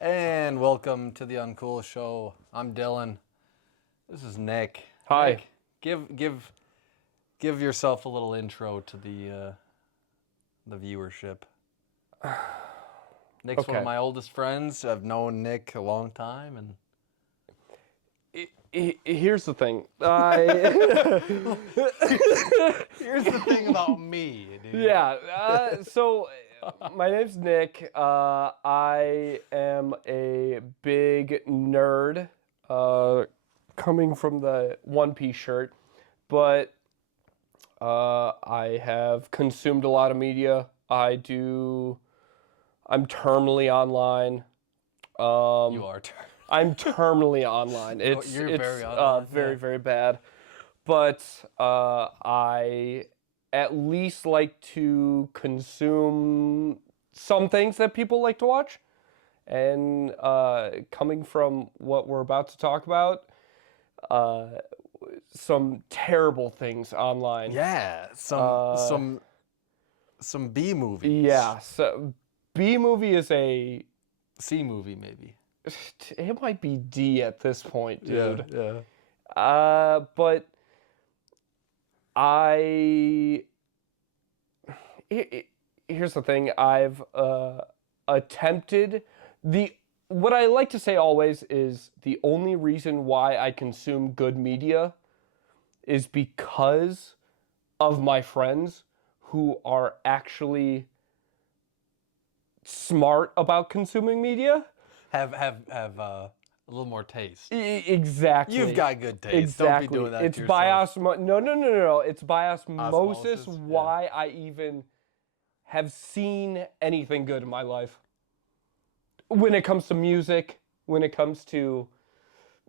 And welcome to the Uncool show. I'm Dylan. This is Nick. Hi. Nick, give yourself a little intro to the viewership. Nick's one of Okay. my oldest friends. I've known Nick a long time, and Here's the thing. here's the thing about me, dude. Yeah. So my name's Nick. I am a big nerd, coming from the One Piece shirt, but I have consumed a lot of media. I'm terminally online. You are. I'm terminally online. It's You're very online, very yeah. very bad. But I at least like to consume some things that people like to watch. And coming from what we're about to talk about, some terrible things online. Yeah, some B movies. Yeah. So B movie is a. C movie maybe. It might be D at this point, dude. Yeah. But here's the thing. I've attempted what I like to say always is the only reason why I consume good media is because of my friends who are actually smart about consuming media. Have a little more taste. Exactly. You've got good taste. Exactly. Don't be doing that it's to by yourself. no. It's by osmosis. Osmosis, yeah. Why I even have seen anything good in my life. When it comes to music, when it comes to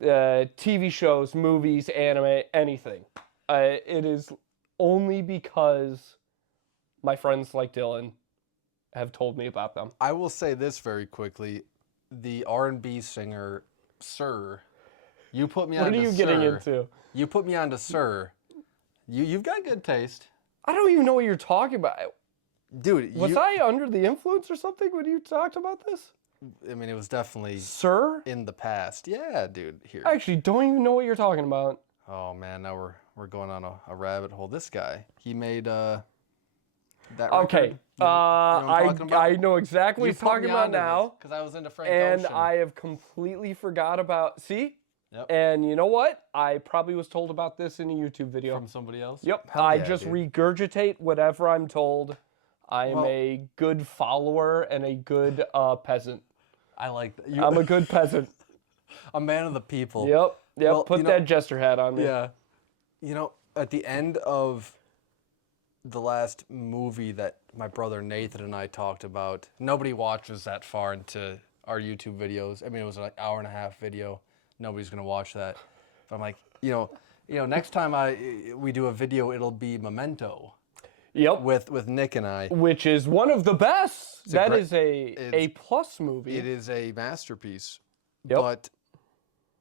TV shows, movies, anime, anything, it is only because my friends like Dylan have told me about them. I will say this very quickly: the R&B singer Sir, you put me on. What are you getting into? You put me onto Sir. You've got good taste, I don't even know what you're talking about. dude. Was I under the influence or something when you talked about this? I mean, it was definitely Sir? in the past. Yeah, dude. Here. I actually don't even know what you're talking about. Oh man, now we're going on a rabbit hole. This guy, he made that. Okay, record. You know what I'm talking about? I know exactly what You he's talking about now, because I was into Frank and Ocean. I have completely forgot about. See, Yep. and you know what? I probably was told about this in a YouTube video. From somebody else. Yep, Hell I yeah, just dude. regurgitate whatever I'm told. I am Well- a good follower and a good peasant. I like that. I'm a good peasant. A man of the people. Yep. Well, Put you know- that jester hat on me. Yeah. You know, at the end of the last movie that my brother Nathan and I talked about, nobody watches that far into our YouTube videos. I mean, it was an hour and a half video. Nobody's gonna watch that. But I'm like, next time we do a video, it'll be Memento Yep. with Nick and I. Which is one of the best. That great- is a A+ movie. It is a masterpiece. Yep. But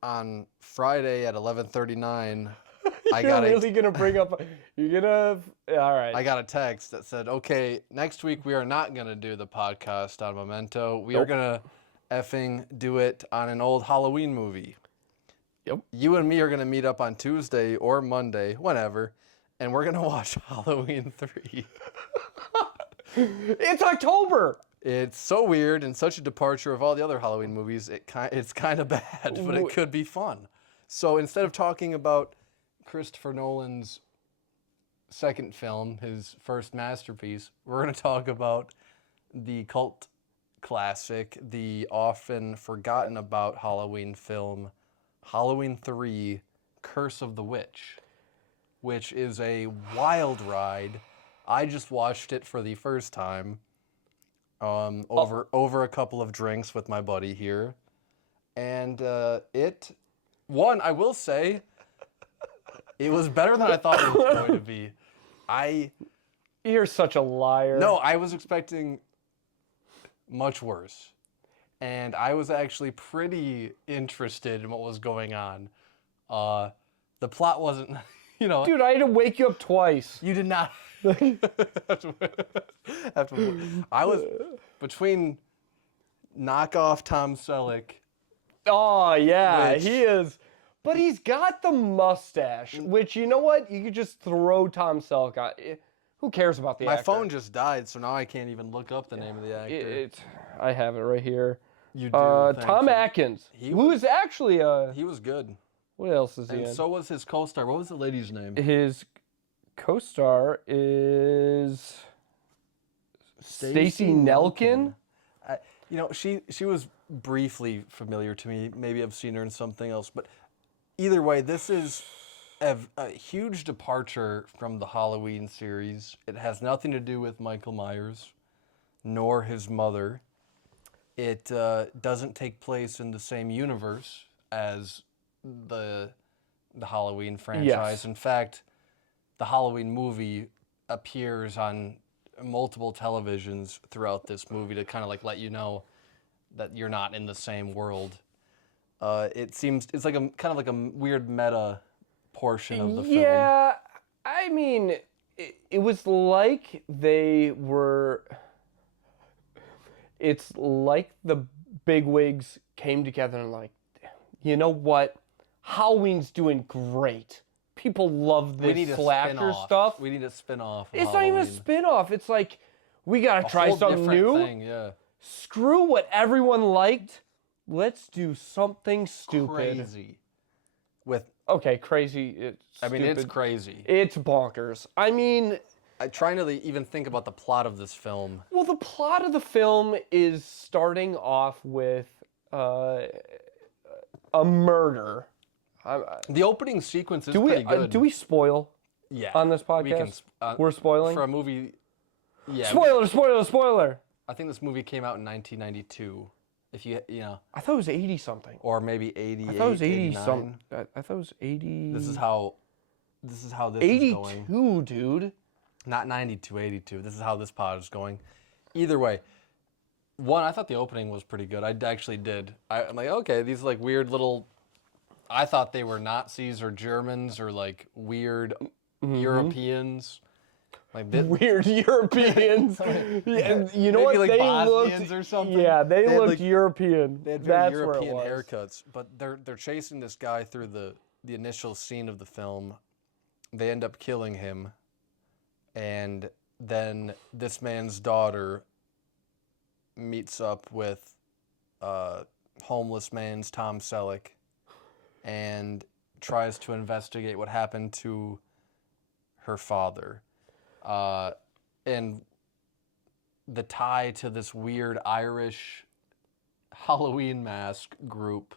on Friday at 11:39, I You're got really gonna bring up? You're gonna? All right. I got a text that said, "Okay, next week we are not gonna do the podcast on Memento. We are gonna effing do it on an old Halloween movie. Yep. You and me are gonna meet up on Tuesday or Monday, whenever, and we're gonna watch Halloween 3. It's October. It's so weird and such a departure of all the other Halloween movies. It's kind of bad, but it could be fun. So instead of talking about Christopher Nolan's second film, his first masterpiece, we're going to talk about the cult classic, the often forgotten about Halloween film, Halloween 3, Curse of the Witch, which is a wild ride. I just watched it for the first time over a couple of drinks with my buddy here. And I will say, it was better than I thought it was going to be. You're such a liar. No, I was expecting much worse. And I was actually pretty interested in what was going on. The plot wasn't, Dude, I had to wake you up twice. You did not. I was between knockoff Tom Selleck. Oh, yeah, Which- he is. But he's got the mustache, which, you know what? You could just throw Tom Selleck on. Who cares about the My actor? phone just died, so now I can't even look up the name of the actor. I have it right here. You do. thank Tom you. Atkins, who is actually He was good. what else is he And in? so was his co-star. What was the lady's name? His co-star is Stacey Nelkin. You know, she was briefly familiar to me. Maybe I've seen her in something else. But either way, this is a huge departure from the Halloween series. It has nothing to do with Michael Myers, nor his mother. It doesn't take place in the same universe as the Halloween franchise. Yes. In fact, the Halloween movie appears on multiple televisions throughout this movie to kind of like let you know that you're not in the same world. It's like a kind of like a weird meta portion of the film. Yeah, I mean, it was like they were. It's like the bigwigs came together and like, you know what? Halloween's doing great. People love We need this a slasher spin-off. stuff. We need a spin-off. It's not even a spin-off. It's like, we gotta a try whole something different new. thing, yeah. Screw what everyone liked. Let's do something stupid. Crazy. With Okay, crazy. It's I mean, it's stupid. crazy. It's bonkers. I mean, I'm trying to even think about the plot of this film. well, the plot of the film is starting off with a murder. The opening sequence is Do pretty good. we spoil yeah, on this podcast? we can. We're spoiling? For a movie. Yeah. Spoiler! I think this movie came out in 1992. If you know, I thought it was 80 something. or maybe 88. I thought it was 80 89. something. I thought it was 80. This is how this is 82, going. dude. Not 92, 82. This is how this pod is going. Either way, one, I thought the opening was pretty good. I actually did. I'm like, okay, these like weird little. I thought they were Nazis or Germans or like weird Europeans. Like Weird Europeans. Yeah, you know maybe what? like They Bosnians looked or something. Yeah, they had, looked like, European. They had very That's European where it was. haircuts, but they're chasing this guy through the initial scene of the film. They end up killing him, and then this man's daughter meets up with homeless man's Tom Selleck and tries to investigate what happened to her father. And the tie to this weird Irish Halloween mask group.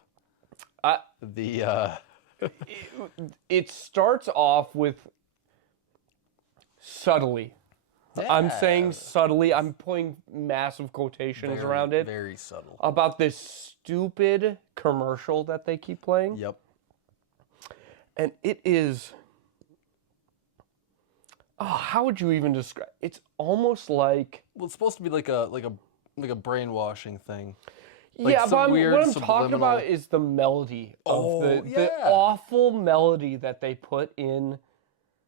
It starts off with subtly. I'm saying subtly. I'm putting massive quotations around it. Very subtle. About this stupid commercial that they keep playing. Yep. And it is. Oh, how would you even describe? It's almost like. Well, it's supposed to be like a brainwashing thing. Yeah, but weird what I'm talking subliminal- about is the melody of the awful melody that they put in.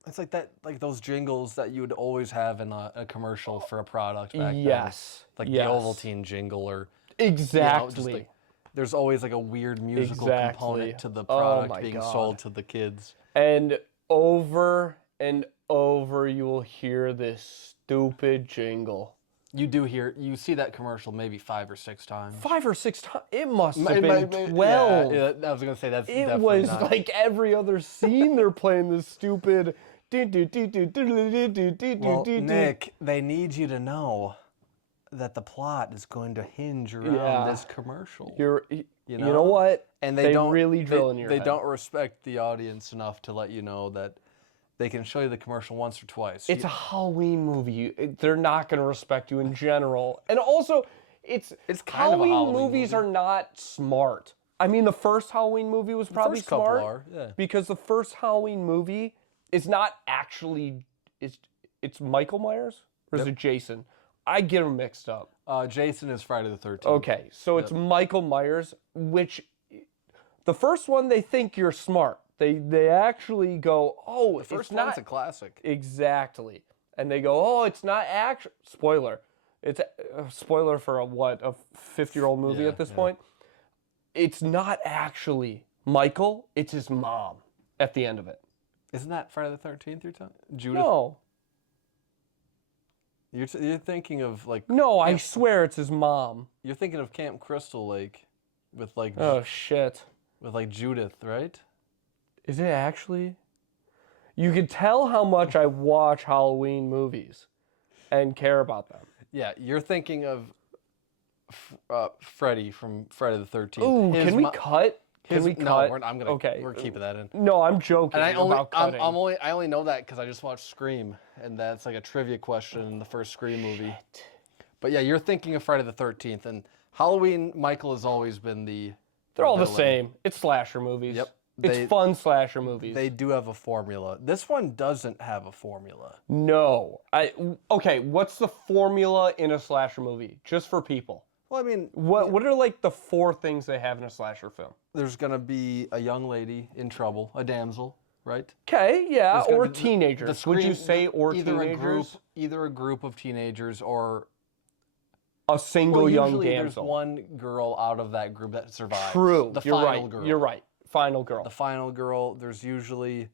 It's like that, like those jingles that you would always have in a commercial for a product back then. Yes. Like yes. the Ovaltine jingle or Exactly. just like, there's always like a weird musical Exactly. component to the Oh product my being God. sold to the kids. And over you will hear this stupid jingle. You see that commercial maybe 5 or 6 times. 5 or 6 times. It must have It been might- 12. Yeah, I was gonna say that's It definitely was not. like every other scene they're playing this stupid. Well, Nick, they need you to know that the plot is going to hinge around Yeah. this commercial. You know what? And They don't really drill in your They head. don't respect the audience enough to let you know that they can show you the commercial once or twice. It's a Halloween movie. They're not going to respect you in general. And also, it's kind of a Halloween movies movie. are not smart. I mean, the first Halloween movie was probably first couple smart are, yeah. because the first Halloween movie is not actually it's Michael Myers or is it Jason? I get them mixed up. Jason is Friday the 13th. Okay, so it's Michael Myers, which the first one they think you're smart. They actually go, oh, The first it's not one's a classic. exactly, and they go, oh, it's not actual. Spoiler, It's a spoiler for a 50-year-old movie at this point. It's not actually Michael, it's his mom at the end of it. Isn't that Friday the 13th you're talking? Judith? No. You're thinking of like... No, I swear it's his mom. You're thinking of Camp Crystal Lake with like... Oh, shit. With like Judith, right? Is it actually? You can tell how much I watch Halloween movies and care about them. Yeah, you're thinking of Freddy from Friday the 13th. Ooh, can we cut? Can we cut? No, we're keeping that in. No, I'm joking And about cutting. I only know that because I just watched Scream, and that's like a trivia question in the first Scream movie. But yeah, you're thinking of Friday the 13th, and Halloween, Michael has always been the... They're all the same. It's slasher movies. Yep. It's fun slasher movies. They do have a formula. This one doesn't have a formula. No. Okay, what's the formula in a slasher movie? Just for people. Well, I mean... What are like the 4 things they have in a slasher film? There's going to be a young lady in trouble, a damsel, right? Okay, yeah, or be teenagers. Would you say teenagers? Either a group of teenagers or... A single young usually damsel. There's one girl out of that group that survives. True. The You're final right. girl. You're right. Final girl. The final girl. There's usually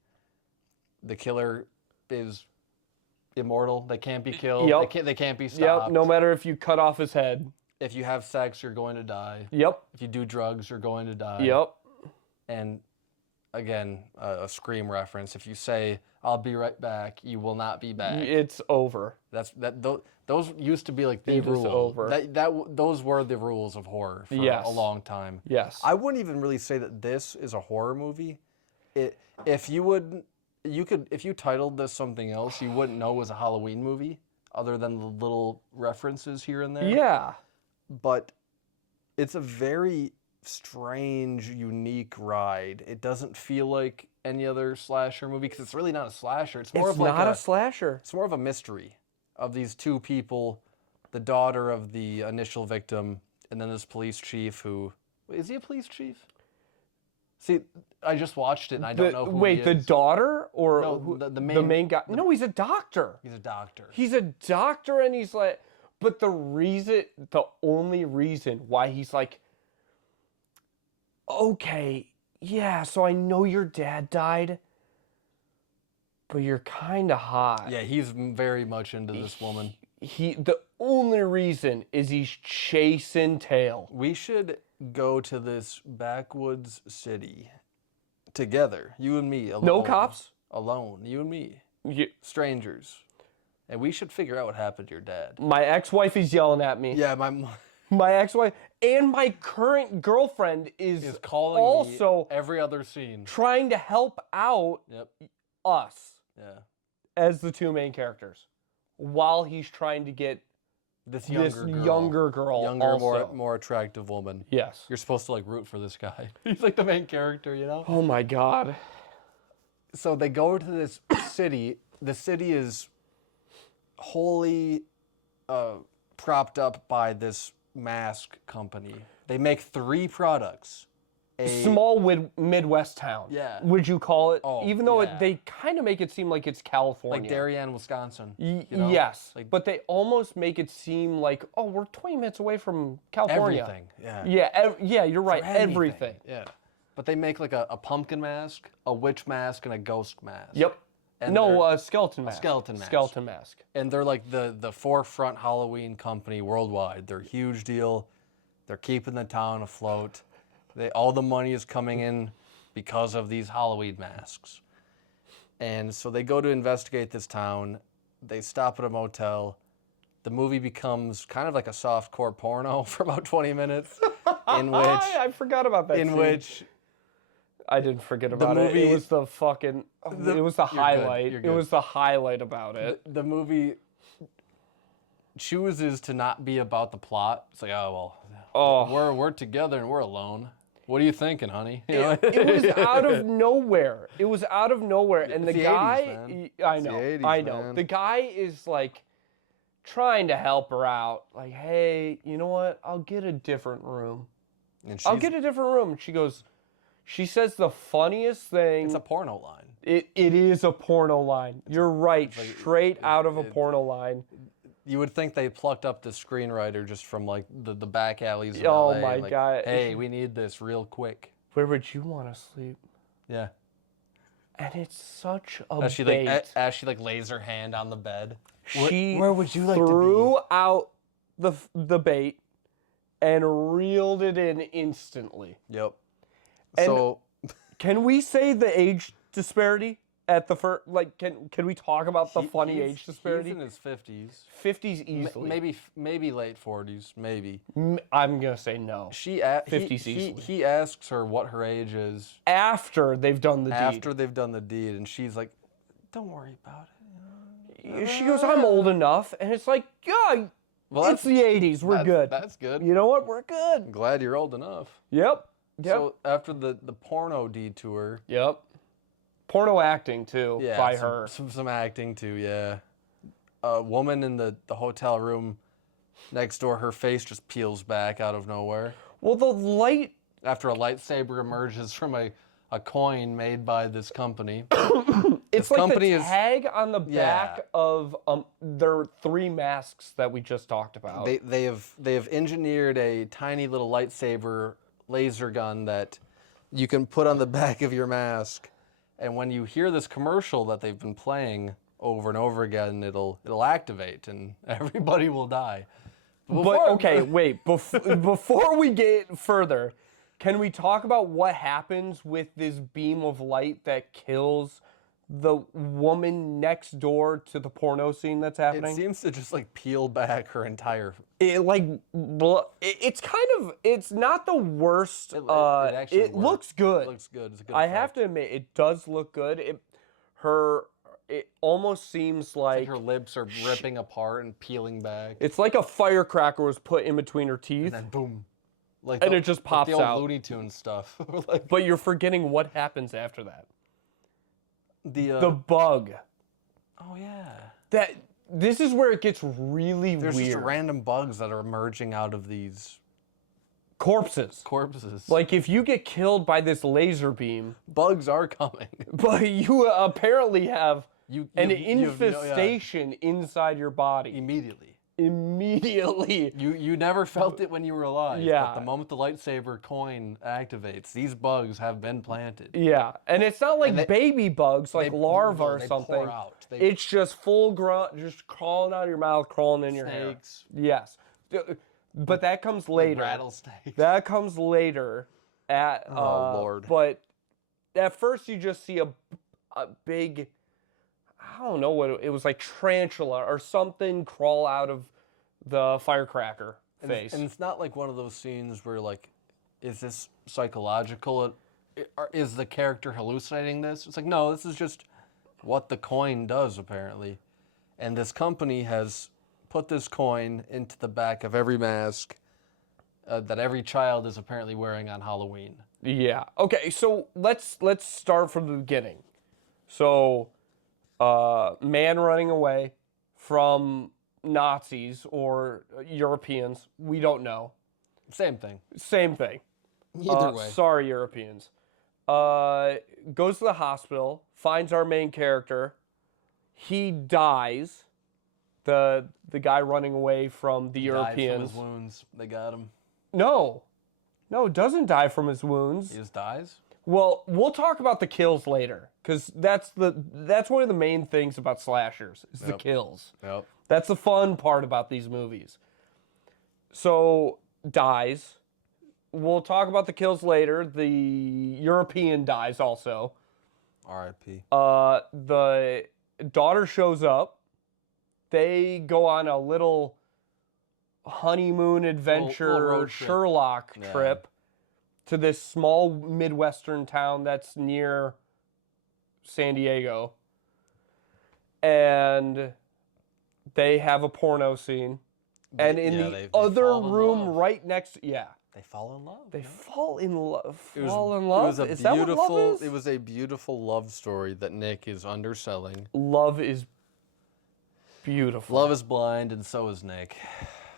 the killer is immortal. They can't be killed. Yep. They can't be stopped. Yep. No matter if you cut off his head. If you have sex, you're going to die. Yep. If you do drugs, you're going to die. Yep. And again, a Scream reference. If you say, "I'll be right back," you will not be back. It's over. Those used to be like the rule. Over. Those were the rules of horror for Yes. a long time. Yes. I wouldn't even really say that this is a horror movie. If you titled this something else, you wouldn't know it was a Halloween movie, other than the little references here and there. Yeah. But it's a very strange, unique ride. It doesn't feel like any other slasher movie because it's really not a slasher. It's more It's of like not a slasher. It's more of a mystery of these two people, the daughter of the initial victim, and then this police chief who... Is he a police chief? See, I just watched it and I don't know who he is. Wait, the daughter or No, the main guy? No, he's a doctor. He's a doctor. He's a doctor and he's like... But the only reason why he's like, okay, yeah, so I know your dad died, but you're kind of hot. Yeah, he's very much into this woman. The only reason is he's chasing tail. We should go to this backwoods city together, you and me, alone. No cops? Alone, you and me, strangers. And we should figure out what happened to your dad. My ex-wife is yelling at me. Yeah, my ex-wife and my current girlfriend is calling also me every other scene, trying to help out us as the 2 main characters, while he's trying to get this younger girl, more attractive woman. Yes, you're supposed to like root for this guy. He's like the main character, you know. Oh my god. So they go to this city. The city is wholly propped up by this mask company. They make 3 products. Small Midwest town. Yeah. Would you call it? Oh, even though they kind of make it seem like it's California. Like Darien, Wisconsin. You know? Yes. But they almost make it seem like, oh, we're 20 minutes away from California. Everything. Yeah. Yeah, you're right. Everything. Yeah. But they make like a pumpkin mask, a witch mask, and a ghost mask. Yep. And no, skeleton mask. Skeleton mask. Skeleton mask. And they're like the forefront Halloween company worldwide. They're a huge deal. They're keeping the town afloat. All the money is coming in because of these Halloween masks. And so they go to investigate this town. They stop at a motel. The movie becomes kind of like a softcore porno for about 20 minutes. In which I forgot about that. In which I didn't forget about it. It was the fucking. It was the highlight. You're It good. was the highlight about it. The movie chooses to not be about the plot. It's like, oh well, we're together and we're alone. What are you thinking, honey? You know? It was out of nowhere. It was out of nowhere, and the guy. 80s, man. I know. It's the 80s, I know. man. The guy is like trying to help her out. Like, hey, you know what? I'll get a different room. I'll get a different room. She goes. She says the funniest thing. It's a porno line. It is a porno line. You're right. Straight out of a porno line. You would think they plucked up the screenwriter just from like the back alleys of Oh LA, my and, like, God. hey, we need this real quick. Where would you want to sleep? Yeah. And it's such a As she bait. as she like lays her hand on the bed. She Where would you like to be? threw out the bait and reeled it in instantly. Yep. And So can we say the age disparity at the first? Like, can we talk about the funny age disparity? He's in his 50s. 50s easily. Maybe late 40s, maybe. I'm gonna say no. 50s easily. He asks her what her age is After they've done the deed. after they've done the deed, and she's like, "Don't worry about it." She goes, I'm old enough, and it's like, yeah, Well, it's the 80s. We're good. That's good. You know what? We're good. I'm glad you're old enough. Yep. So after the porno detour, Yep. Porno acting too yeah, by some, her. some acting too, yeah. A woman in the hotel room next door, her face just peels back out of nowhere Well, the light. after a lightsaber emerges from a coin made by this company. It's This like company the is- tag on the back Yeah. of their 3 masks that we just talked about. They have engineered a tiny little lightsaber laser gun that you can put on the back of your mask, and when you hear this commercial that they've been playing over and over again, it'll activate and everybody will die. But okay, wait. Before we get further, can we talk about what happens with this beam of light that kills the woman next door to the porno scene that's It happening? seems to just like peel back her entire. It's kind of, it's not the worst. It actually it works. looks good. It looks good. It's a good. I effect. have to admit, it does look good. It almost seems Like like her lips are ripping apart and peeling back, it's like a firecracker was put in between her teeth. and then boom, like And the- it just like pops the old out. Looney Tunes stuff. Like But you're forgetting what happens after that. the Bug. oh yeah. This is where it gets really There's weird. just random bugs that are emerging out of these Corpses. corpses. Like if you get killed by this laser beam, bugs are coming. but you apparently have an you have no- yeah, infestation inside your body. immediately. Immediately. You never felt it when you were alive. Yeah. But the moment the lightsaber coin activates, these bugs have been planted. Yeah, and it's not like they- baby bugs, like larvae or they something. Pour out. It's just full grown, just crawling out of your mouth, crawling in your hair. snakes, Yes, but that comes later. rattlesnakes. That comes later. At Oh, Lord. But at first, you just see a big, I don't know what it was, like tarantula or something crawl out of the firecracker face. And it's not like one of those scenes where like, is this psychological? Is the character hallucinating this? It's like, no, this is just what the coin does apparently. And this company has put this coin into the back of every mask that every child is apparently wearing on Halloween. Yeah. Okay. So let's start from the beginning. So, man running away from Nazis or Europeans. We don't know. Same thing. Same thing. Either way. Sorry, Europeans. Goes to the hospital. Finds our main character. He dies. The guy running away from the Died from Europeans. his wounds. They got him. No, doesn't die from his wounds. He just dies. Well, we'll talk about the kills later, because that's one of the main things about slashers is the Yep. kills. Yep. That's the fun part about these movies. So dies. We'll talk about the kills later. The European dies also. R.I.P. The daughter shows up. They go on a little honeymoon adventure road trip. Sherlock Yeah. trip to this small Midwestern town that's near San Diego. And they have a porno scene. And in yeah, the they other fall in room love. right next, yeah, They fall in love. they fall in love. It was, Fall in love. It was a Is that what beautiful. love is? It was a beautiful love story that Nick is underselling. Love is beautiful. Love is blind, and so is Nick.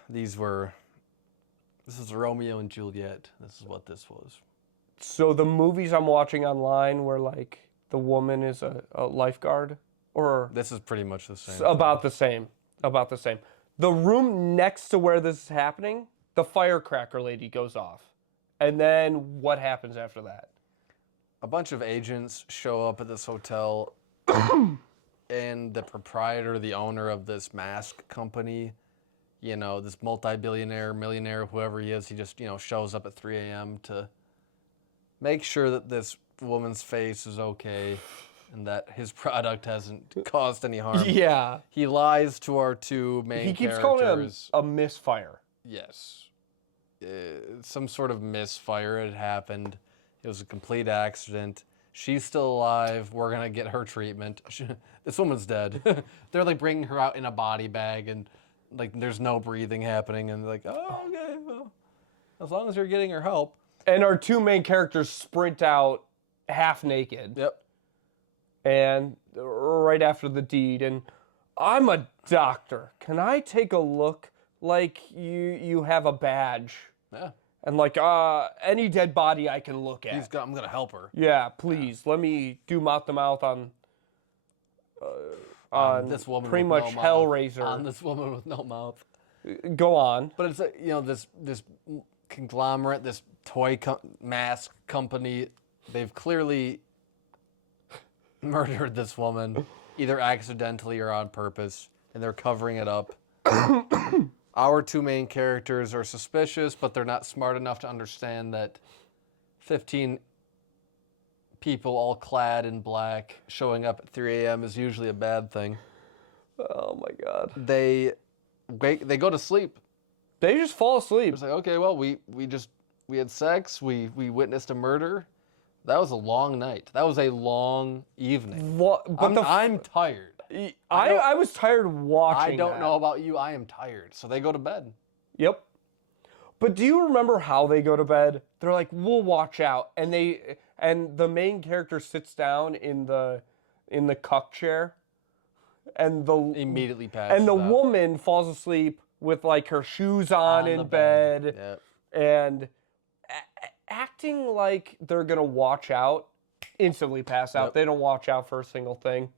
This is Romeo and Juliet. This is what this was. So the movies I'm watching online where like the woman is a lifeguard or This is pretty much the same. about the same. About the same. the room next to where this is happening, the firecracker lady goes off. And then what happens after that? A bunch of agents show up at this hotel, and the proprietor, the owner of this mask company, you know, this multi-billionaire, millionaire, whoever he is, he just, you know, shows up at 3 a.m. to make sure that this woman's face is okay and that his product hasn't caused any harm. Yeah. He lies to our two main He keeps characters. calling it a misfire. Yes. Some sort of misfire had happened. It was a complete accident. She's still alive. We're going to get her treatment. This woman's dead. They're like bringing her out in a body bag and like there's no breathing happening. And they're like, oh, okay, well, as long as you're getting her help. And our two main characters sprint out half naked. Yep. And right after the deed. And I'm a doctor. Can I take a look like you have a badge? Yeah. And like any dead body I can look at. I'm going to help her. Yeah, please. Let me do mouth to mouth on this woman pretty with much no Hellraiser. mouth. On this woman with no mouth. Go on. But it's you know, this conglomerate, this toy mask company, they've clearly murdered this woman, either accidentally or on purpose, and they're covering it up. Our two main characters are suspicious, but they're not smart enough to understand that 15 people all clad in black showing up at 3 a.m. is usually a bad thing. Oh my God. They go to sleep. They just fall asleep. It's like, okay, well, we had sex, we witnessed a murder. That was a long night. That was a long evening. What? But I'm tired. I was tired watching I don't that. know about you. I am tired. So they go to bed. Yep. But do you remember how they go to bed? They're like, we'll watch out. And the main character sits down in the cuck chair. And Immediately passes and the out. woman falls asleep with like her shoes on in the bed. Yep. And acting like they're gonna watch out, instantly pass out. Yep. They don't watch out for a single thing.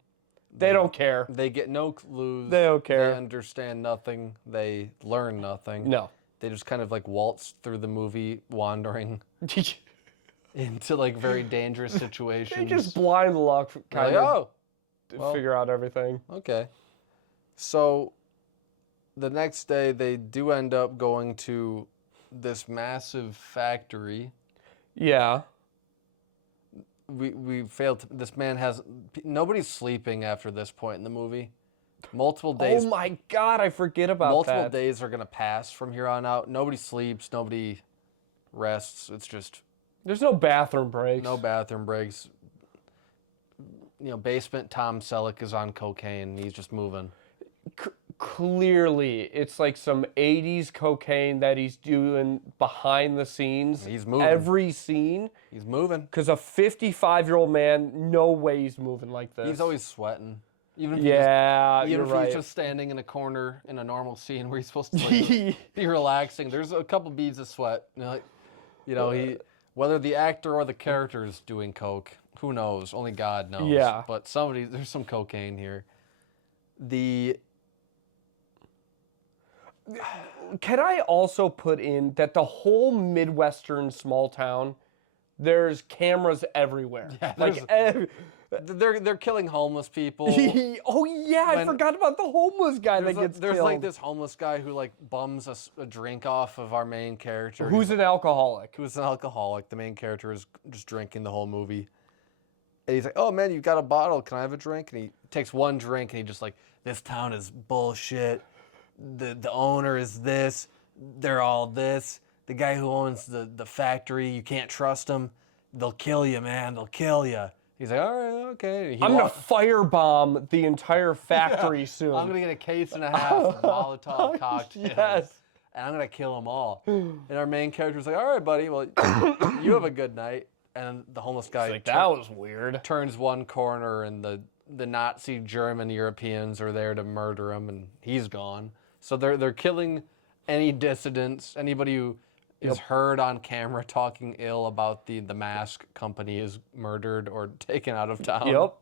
They don't care. They get no clues. They don't care. They understand nothing. They learn nothing. No. They just kind of like waltz through the movie, wandering into like very dangerous situations. They just blind luck kind like, of well, figure out everything. okay. So the next day they do end up going to this massive factory. Yeah. We failed to, this man has, nobody's sleeping after this point in the movie. Multiple days. Oh my God, I forget about multiple that. days are going to pass from here on out. Nobody sleeps, nobody rests. It's just There's no bathroom breaks. no bathroom breaks. You know, basement Tom Selleck is on cocaine. He's just moving. Clearly, it's like some 80s cocaine that he's doing behind the scenes. He's moving. Every scene. He's moving. Because a 55-year-old man, no way he's moving like this. He's always sweating. Even if Yeah, even you're if right. he's just standing in a corner in a normal scene where he's supposed to like, be relaxing, there's a couple beads of sweat. He, whether the actor or the character is doing coke, who knows? Only God knows. Yeah. But there's some cocaine here. Can I also put in that the whole Midwestern small town, there's cameras everywhere. Yeah, they're killing homeless people. Oh yeah, I forgot about the homeless guy that gets There's killed. like this homeless guy who like bums a drink off of our main character. Who's an alcoholic? Who's an alcoholic. The main character is just drinking the whole movie. And he's like, oh man, you've got a bottle. Can I have a drink? And he takes one drink and he just like, this town is bullshit. The owner is this. They're all this. The guy who owns the factory, you can't trust him. They'll kill you, man. They'll kill you. He's like, all right, okay. I'm going to firebomb the entire factory soon. I'm going to get a case and a half of Molotov cocktails. Yes. And I'm going to kill them all. And our main character's like, all right, buddy, well, you have a good night. And the homeless guy Like, that was weird. turns one corner and the Nazi German Europeans are there to murder him and he's gone. So they're killing any dissidents, anybody who is heard on camera talking ill about the mask company is murdered or taken out of town. Yep.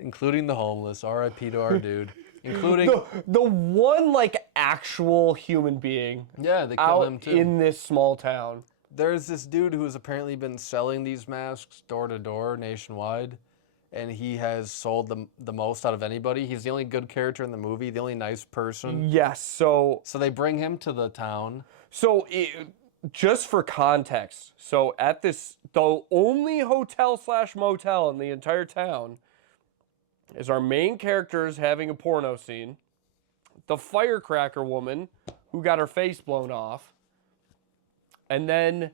Including the homeless. R.I.P. to our dude. Including The one like actual human being Yeah, they kill out him too. in this small town. There's this dude who has apparently been selling these masks door to door nationwide, and he has sold the most out of anybody. He's the only good character in the movie, the only nice person. Yes, so So they bring him to the town. just for context, so at this, the only hotel/motel in the entire town is our main characters having a porno scene, the firecracker woman who got her face blown off, and then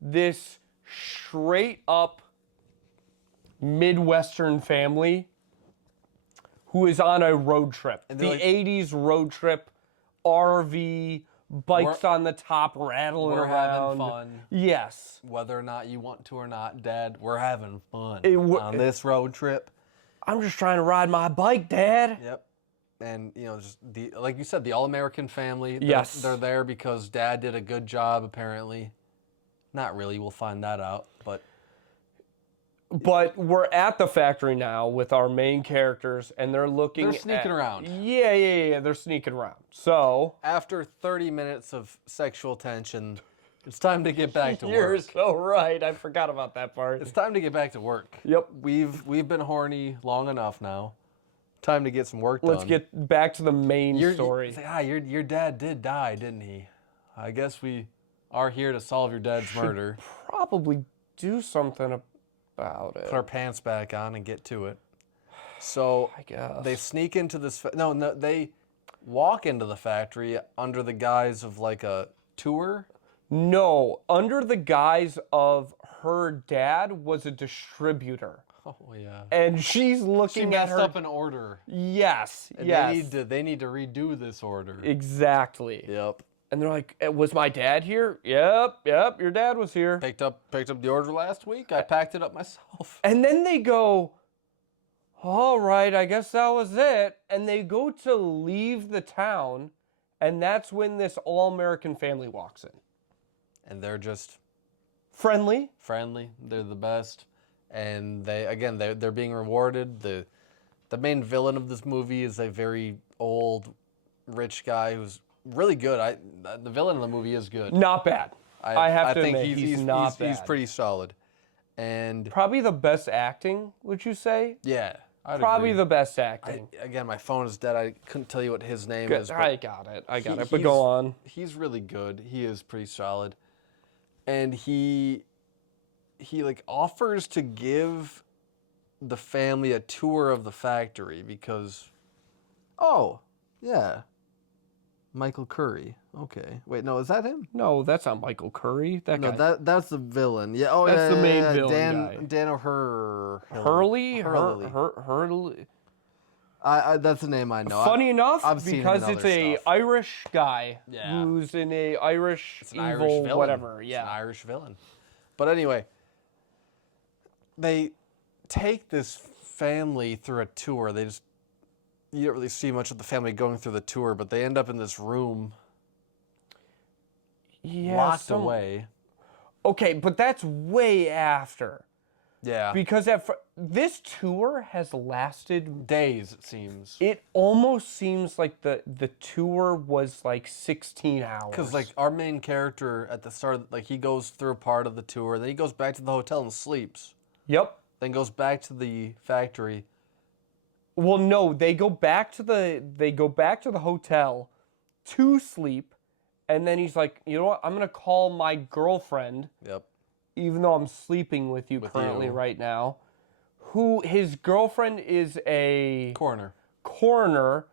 this straight up Midwestern family who is on a road trip. The like, 80s road trip, RV, bikes on the top rattling We're around. having fun. Yes. Whether or not you want to or not, Dad, we're having fun w- on this road trip. I'm just trying to ride my bike, Dad. Yep. And, just like you said, the all-American family. Yes. They're there because Dad did a good job, apparently. Not really. We'll find that out. But we're at the factory now with our main characters, and they're looking. They're sneaking around. Yeah. They're sneaking around. So after 30 minutes of sexual tension, it's time to get back to you're work. so right. I forgot about that part. It's time to get back to work. Yep. We've been horny long enough now. Time to get some work done. Let's get back to the main story. Your dad did die, didn't he? I guess we are here to solve your dad's murder. Probably do something about it. Put our pants back on and get to it. So I guess they sneak into this. No, they walk into the factory under the guise of like a tour. No, under the guise of her dad was a distributor. Oh yeah. And she's looking She at messed her. up an order. Yes. And yes. they need to redo this order. Exactly. Yep. And they're like, "Was my dad here?" Yep. Your dad was here. Picked up the order last week. I packed it up myself. And then they go, "All right, I guess that was it." And they go to leave the town, and that's when this all-American family walks in. And they're just Friendly. They're the best. And they're being rewarded. The main villain of this movie is a very old, rich guy who's really good. The villain of the movie is good. Not bad. I have to admit, he's not bad. He's pretty solid. And Probably the best acting, would you say? yeah, I'd Probably agree. the best acting. Again, my phone is dead. I couldn't tell you what his name is. But I got it. But go on. He's really good. He is pretty solid. And he like offers to give the family a tour of the factory because Michael Curry. Okay. Wait, no, is that him? No, that's not Michael Curry. That guy. That's the villain. Yeah. That's the main villain guy. Dan O'Hurley. Hurley. That's the name I know. Funny enough, I've seen him because in it's other a stuff. Irish guy Yeah. who's in a Irish It's an evil Irish villain. whatever. It's Yeah. an Irish villain. But anyway, they take this family through a tour. You don't really see much of the family going through the tour, but they end up in this room locked away. Okay, but that's way after. Yeah. Because this tour has lasted. Days, it seems. It almost seems like the tour was like 16 hours. Because like our main character at the start, like he goes through a part of the tour, then he goes back to the hotel and sleeps. Yep. Then goes back to the factory. Well, no, they go back to the hotel to sleep, and then he's like, you know what? I'm gonna call my girlfriend. Yep. Even though I'm sleeping with you currently right now, who his girlfriend is a coroner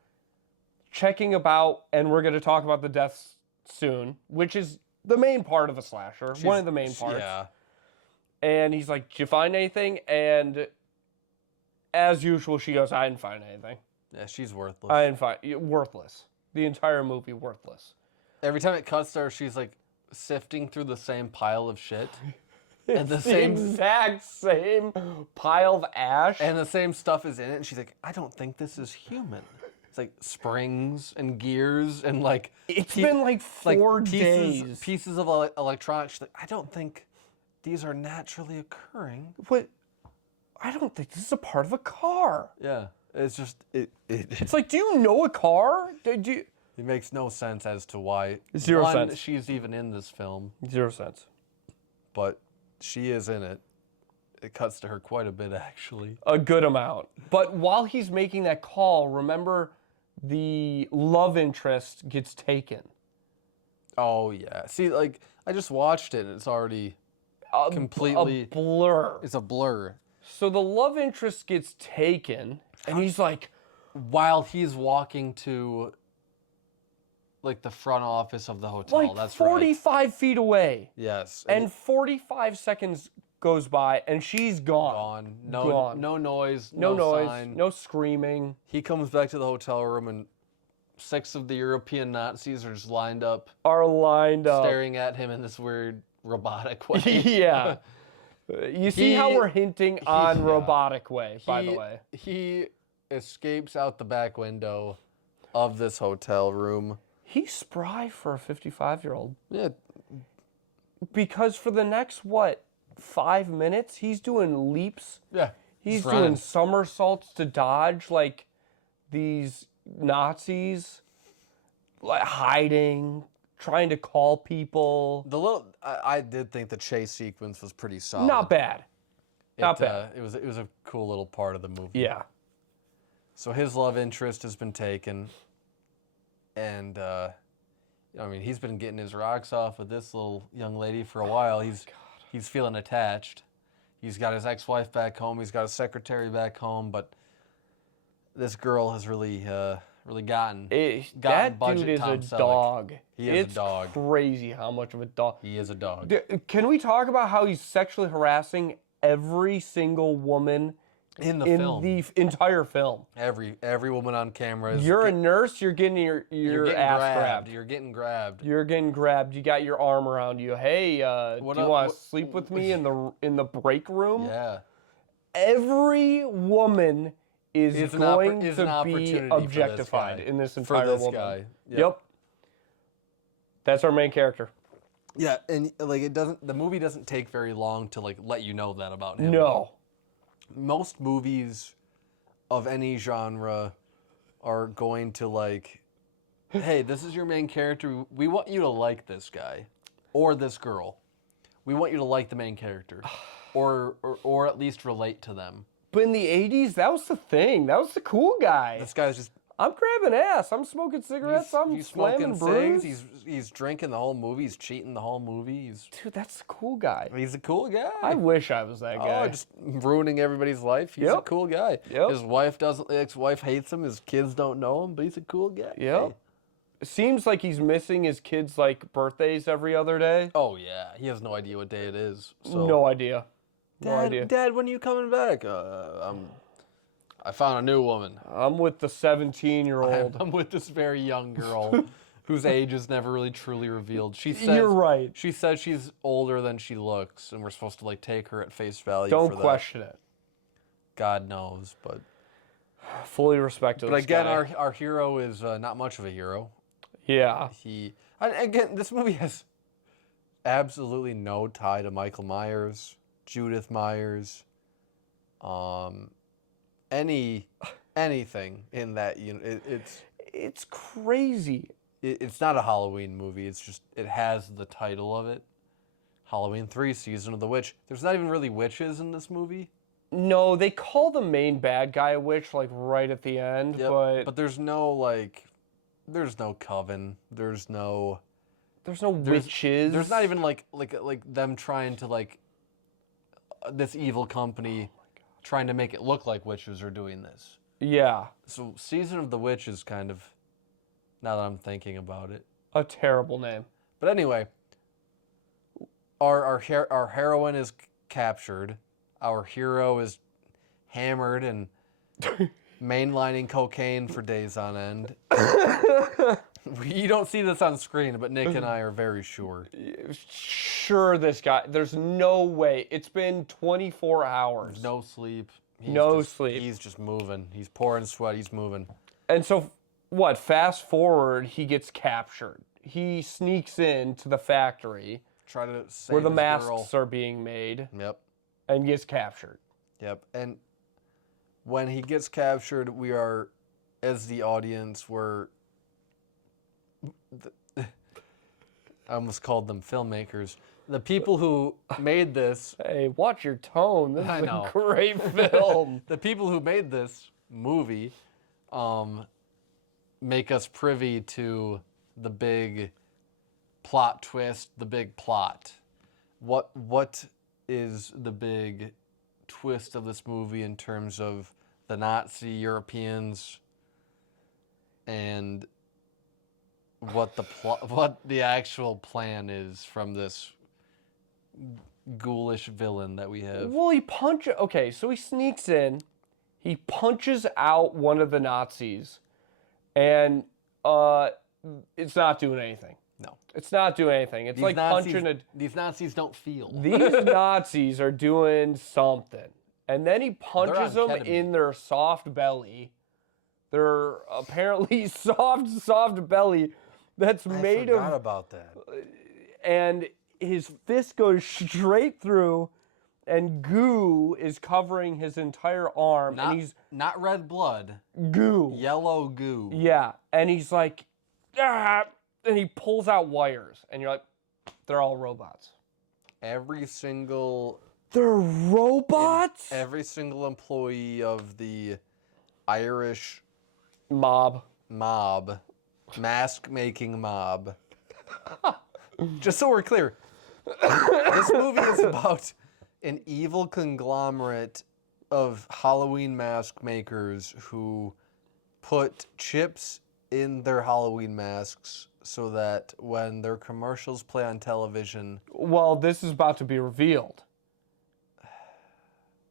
checking about, and we're gonna talk about the deaths soon, which is the main part of the slasher, one of the main parts. Yeah. And he's like, "Did you find anything?" And as usual, she goes, "I didn't find anything. Yeah, she's worthless. I didn't find worthless. The entire movie worthless." Every time it cuts to her, she's like sifting through the same pile of shit. And the exact same pile of ash. And the same stuff is in it, and she's like, I don't think this is human. It's like springs and gears and like it's been like 4 days. Pieces of electronics. She's like, I don't think these are naturally occurring. What? I don't think this is a part of a car. Yeah. It's just It's like, do you know a car? It makes no sense as to why. Zero one, sense. she's even in this film, 0 cents. but she is in it. It cuts to her quite a bit, actually. A good amount. But while he's making that call, remember the love interest gets taken. Oh, yeah. See, like, I just watched it, and it's already completely... A blur. It's a blur. So the love interest gets taken, and he's like... While he's walking to, like, the front office of the hotel. Like That's 45 feet away. Yes. And 45 seconds goes by, and she's gone. Gone. No noise. No noise. Sign. No screaming. He comes back to the hotel room, and 6 of the European Nazis are just lined up, staring at him in this weird robotic way. Yeah. You see how we're hinting on robotic way, by the way. He escapes out the back window of this hotel room. He's spry for a 55-year-old. Yeah. Because for the next, 5 minutes, he's doing leaps. Yeah. He's doing somersaults to dodge, like, these Nazis, like, hiding, trying to call people. I did think the chase sequence was pretty solid. Not bad. Not bad. It was a cool little part of the movie. Yeah. So his love interest has been taken, and he's been getting his rocks off with this little young lady for a while. He's feeling attached. He's got his ex-wife back home. He's got his secretary back home, but this girl has really gotten that budget dude is Tom a Selleck. dog. He is it's a dog. Crazy how much of a dog. He is a dog. Can we talk about how he's sexually harassing every single woman in the entire film? Every woman on camera is. You're a nurse. You're getting your ass grabbed. You're getting grabbed. You're getting grabbed. You got your arm around you. Hey, do you want to sleep with me in the break room? Yeah. Every woman is going to be objectified in this entire woman. Guy. Yep. That's our main character. Yeah, and like the movie doesn't take very long to like let you know that about him. No. Most movies of any genre are going to like, hey, this is your main character. We want you to like this guy or this girl. We want you to like the main character or at least relate to them. But in the 80s, that was the thing. That was the cool guy. This guy's just... I'm grabbing ass. I'm smoking cigarettes. I'm slamming brews. He's drinking the whole movie. He's cheating the whole movie. Dude, that's the cool guy. He's a cool guy. I wish I was that guy. Oh, just ruining everybody's life. He's a cool guy. Yep. His ex-wife hates him. His kids don't know him, but he's a cool guy. Yep. It seems like he's missing his kids' like birthdays every other day. Oh yeah, he has no idea what day it is. So. No idea. No idea. Dad, when are you coming back? I found a new woman. I'm with the 17-year-old. I'm with this very young girl whose age is never really truly revealed. She says, You're right. She says she's older than she looks, and we're supposed to like take her at face value. Don't for question that. it. God knows, but fully respect to this again, guy. our hero is not much of a hero. Yeah. Again, this movie has absolutely no tie to Michael Myers, Judith Myers, anything in that it's crazy. It's not a Halloween movie. It's just it has the title of it, Halloween 3: Season of the Witch. There's not even really witches in this movie. No, they call the main bad guy a witch like right at the end, yep, but there's no coven. There's no witches. There's not even like them trying to this evil company trying to make it look like witches are doing this. Yeah. So Season of the Witch is kind of, now that I'm thinking about it, a terrible name. But anyway, our heroine is captured. Our hero is hammered and mainlining cocaine for days on end. You don't see this on screen, but Nick and I are very sure. Sure, this guy. There's no way. It's been 24 hours. No sleep. Sleep. He's just moving. He's pouring sweat. He's moving. And so, fast forward, he gets captured. He sneaks into the factory. Try to save where the his masks girl. are being made. Yep. And gets captured. Yep. And when he gets captured, we are, as the audience, we're I almost called them filmmakers. The people who made this, Hey, watch your tone. This I is know. a great film. the people who made this movie, make us privy to the big plot twist, the big plot. What is the big twist of this movie in terms of the Nazi Europeans and what the actual plan is from this ghoulish villain that we have? Well, okay, so he sneaks in, he punches out one of the Nazis, and it's not doing anything. No. It's not doing anything. It's like punching a... These Nazis don't feel. These Nazis are doing something. And then he punches them ketamine. in their soft belly. Their apparently soft belly that's made I forgot of... about that. And his fist goes straight through, and goo is covering his entire arm. And he's... Not red blood. Goo. Yellow goo. Yeah. And he's like... Ah! And he pulls out wires. And you're like, they're all robots. Every single They're robots? every single employee of the Irish Mob. mask making mob. Just so we're clear, this movie is about an evil conglomerate of Halloween mask makers who put chips in their Halloween masks so that when their commercials play on television... Well, this is about to be revealed.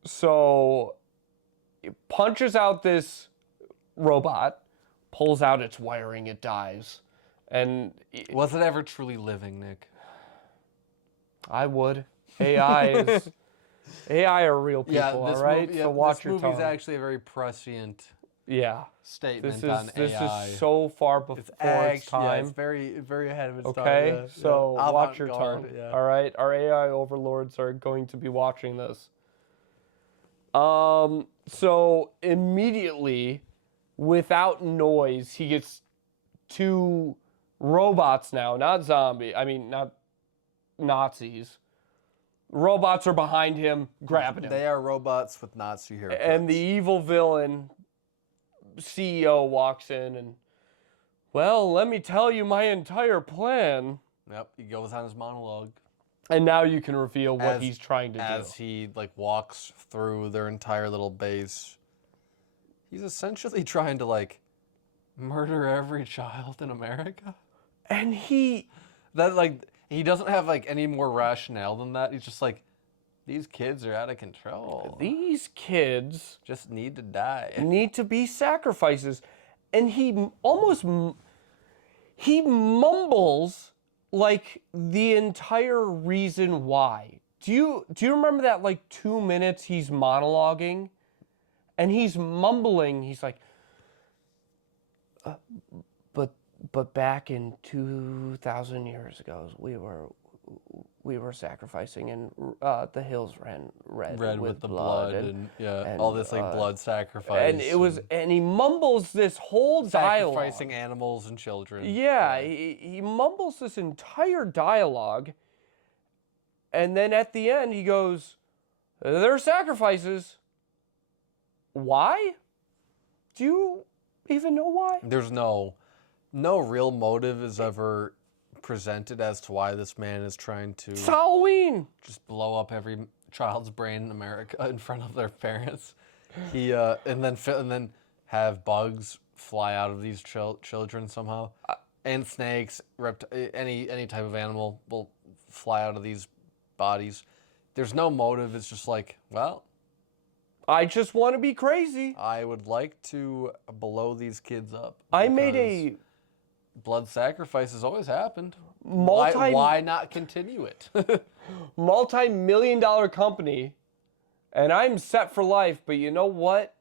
So, he punches out this robot, pulls out its wiring, it dies. And Was it ever truly living, Nick? I would. AI are real people, all right? So watch your This tone. movie's actually a very prescient Yeah. statement This on is AI. so far before its time. Yeah, it's very, very ahead of its time. Okay, yeah, so yeah. watch your Avant-garde, tone. yeah. All right, our AI overlords are going to be watching this. So immediately, without noise, he gets two robots now, not Nazis. Robots are behind him, grabbing him. They are robots with Nazi haircuts. And the evil villain CEO walks in and, well, let me tell you my entire plan. Yep, he goes on his monologue. And now you can reveal what As- he's trying to As do. he walks through their entire little base, he's essentially trying to murder every child in America. And he He doesn't have any more rationale than that. He's just these kids are out of control. these kids Just need to die. need to be sacrifices. And he mumbles the entire reason why. Do you remember that 2 minutes he's monologuing and he's mumbling, he's like, but back in 2,000 years ago, we were sacrificing, and the hills ran red with the blood, and and, all this blood sacrifice. and he mumbles this whole dialogue. sacrificing animals and children. Yeah, he mumbles this entire dialogue, and then at the end he goes, "There are sacrifices. Why? Do you even know why?" There's no real motive is ever presented as to why this man is trying to It's Halloween. just blow up every child's brain in America in front of their parents. He and then have bugs fly out of these children somehow, and snakes, any type of animal will fly out of these bodies. There's no motive. It's just well, I just want to be crazy. I would like to blow these kids up. I made because blood sacrifices always happened. Multi- Why not continue it? multi-million-dollar company, and I'm set for life, but you know what?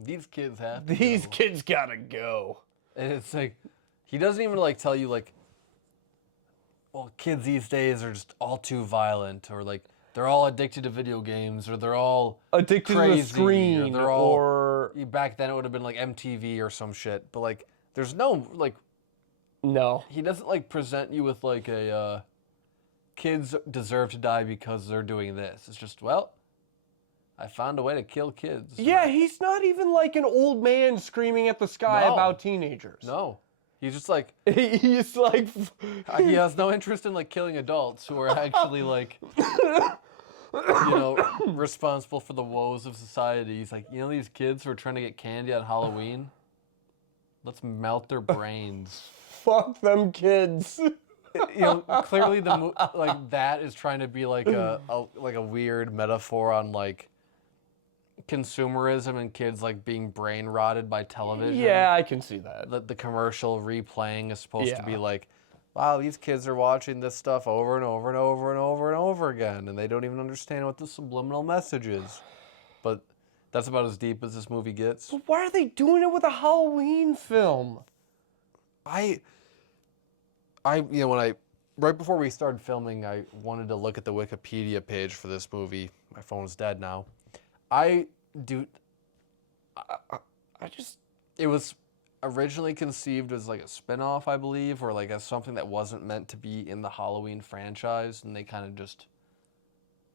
These kids have to These go. kids gotta go. And it's he doesn't even tell you well, kids these days are just all too violent, or they're all addicted to video games, or they're all Addicted crazy, to the screen, or they're all or back then it would have been MTV or some shit. But there's no No. He doesn't like present you with like a kids deserve to die because they're doing this. It's just, well, I found a way to kill kids. Yeah, he's not even like an old man screaming at the sky No. about teenagers. No. He's just like, He's like, he has no interest in like killing adults who are actually like, you know, responsible for the woes of society. He's like, you know, these kids who are trying to get candy on Halloween? Let's melt their brains. fuck them kids. You know, clearly like that is trying to be like a weird metaphor on like consumerism and kids like being brain rotted by television. Yeah, I can see that. The commercial replaying is supposed to be Yeah. like, wow, these kids are watching this stuff over and over and over and over and over again, and they don't even understand what the subliminal message is. But that's about as deep as this movie gets. But why are they doing it with a Halloween film? You know, right before we started filming, I wanted to look at the Wikipedia page for this movie. My phone's dead now. It was originally conceived as like a spin-off, I believe, or like as something that wasn't meant to be in the Halloween franchise, and they kind of just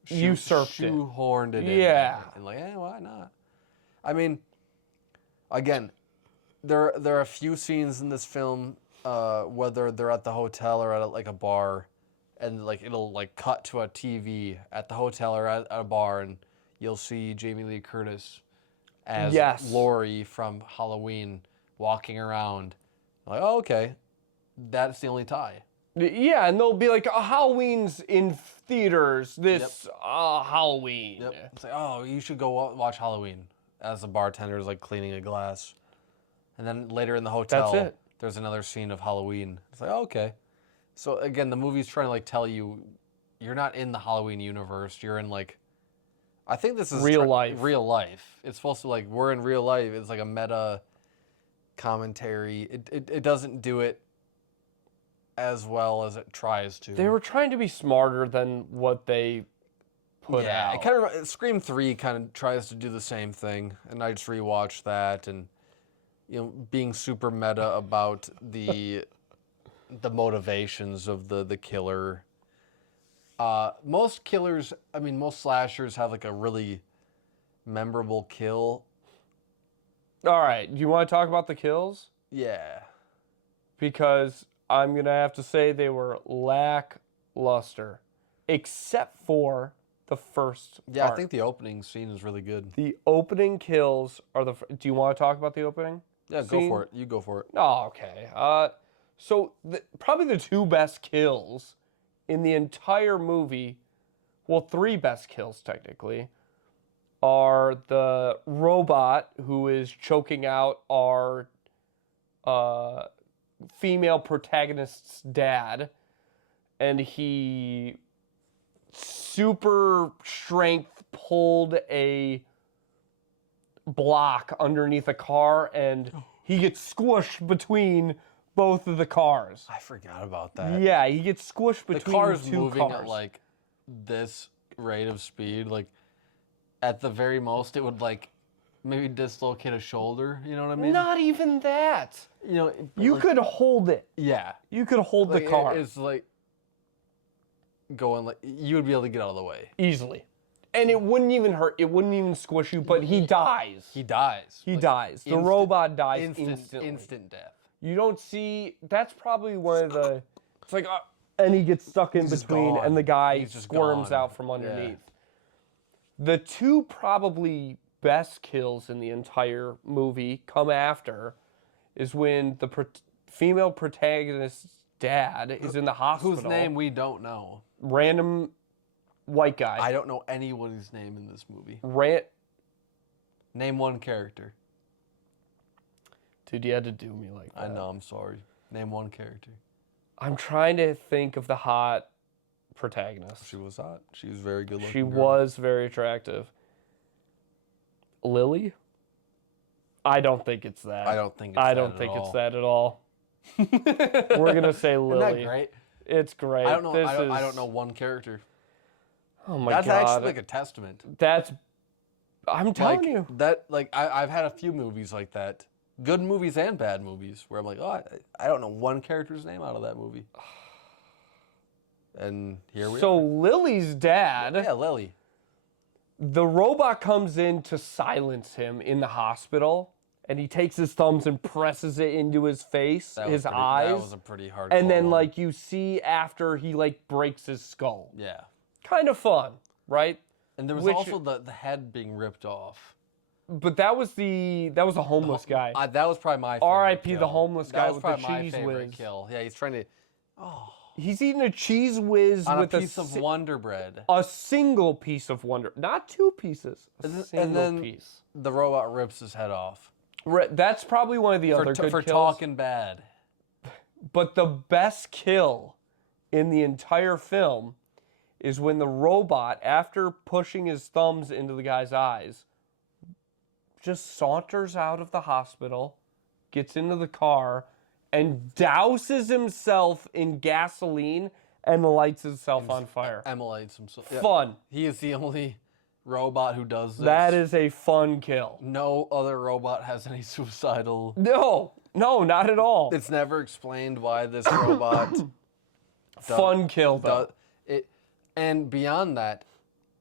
Usurped it. shoehorned it in. Yeah. And like, why not? I mean, again, there are a few scenes in this film, whether they're at the hotel or at like a bar, and like it'll like cut to a TV at the hotel or at a bar, and you'll see Jamie Lee Curtis as Yes. Laurie from Halloween walking around. Like, oh, okay, that's the only tie. Yeah, and they'll be like, Halloween's in theaters this Halloween. Yep. It's like, oh, you should go watch Halloween, as the bartender's like cleaning a glass. And then later in the hotel, That's it. there's another scene of Halloween. It's like, oh, okay. So again, the movie's trying to like tell you, you're not in the Halloween universe. You're in like, I think this is Real life. Real life. It's supposed to like, we're in real life. It's like a meta commentary. It doesn't do it as well as it tries to. They were trying to be smarter than what they put Yeah, out. it kind of Scream 3 kind of tries to do the same thing, and I just rewatched that, and you know, being super meta about the motivations of the killer. Most killers, I mean, most slashers have like a really memorable kill. All right, do you want to talk about the kills? Yeah. Because I'm going to have to say they were lackluster, except for the first Yeah, part. I think the opening scene is really good. The opening kills are the... Do you want to talk about the opening? Yeah, go scene? for it. You go for it. Oh, okay. So probably the two best kills in the entire movie, well, three best kills technically, are the robot who is choking out our female protagonist's dad, and he super strength pulled a block underneath a car, and he gets squished between both of the cars. I forgot about that. Yeah, he gets squished The between car's two moving cars. at like this rate of speed. Like at the very most, it would like maybe dislocate a shoulder. You know what I mean? Not even that. You know, You like, could hold it. yeah. You could hold Like, the car It's like going like you would be able to get out of the way. easily. And it wouldn't even hurt. It wouldn't even squish you, but he dies. He dies. He Like, dies. The instant- robot dies instantly. Instant death. You don't see. That's probably one of the. It's like, and he gets stuck in He's just between, gone. and the guy He's just squirms gone. out from underneath. The two probably best kills in the entire movie come after, is when the female protagonist's dad is in the hospital. Whose name we don't know. Random white guy. I don't know anyone's name in this movie. Name one character. Dude, you had to do me like that. I know. I'm sorry. Name one character. I'm trying to think of the hot protagonist. She was hot. She was very good looking. She girl. was very attractive. Lily? I don't think it's that. I don't think. It's I that don't at think all. it's that at all. We're gonna say Lily. Isn't that great? It's great. I don't know. This I don't is- know one character. Oh my That's god. actually like a testament. I'm telling you. That like I've had a few movies like that good movies and bad movies where I'm like, oh, I don't know one character's name out of that movie. And here we So are. Lily's dad, Yeah, Lily. the robot comes in to silence him in the hospital, and he takes his thumbs and presses it into his face, his eyes. That was a pretty hard. And then, one. like, you see after he, like, breaks his skull. Yeah. Kind of fun, right? And there was also the head being ripped off. But that was the homeless guy. That was probably my favorite R.I.P. kill. the homeless guy with the That was probably cheese my favorite whiz. kill. Yeah, he's trying to... He's eating a cheese whiz on with a piece of Wonder Bread. a single piece of Wonder, not two pieces. A single And then piece. the robot rips his head off. That's probably one of the other good for kills. talking bad. But the best kill in the entire film is when the robot, after pushing his thumbs into the guy's eyes, just saunters out of the hospital, gets into the car, and douses himself in gasoline and lights himself on fire. Emulates himself. Yeah. Fun. He is the only robot who does this. That is a fun kill. No other robot has any suicidal... No, not at all. It's never explained why this robot... Fun kill, though. And beyond that,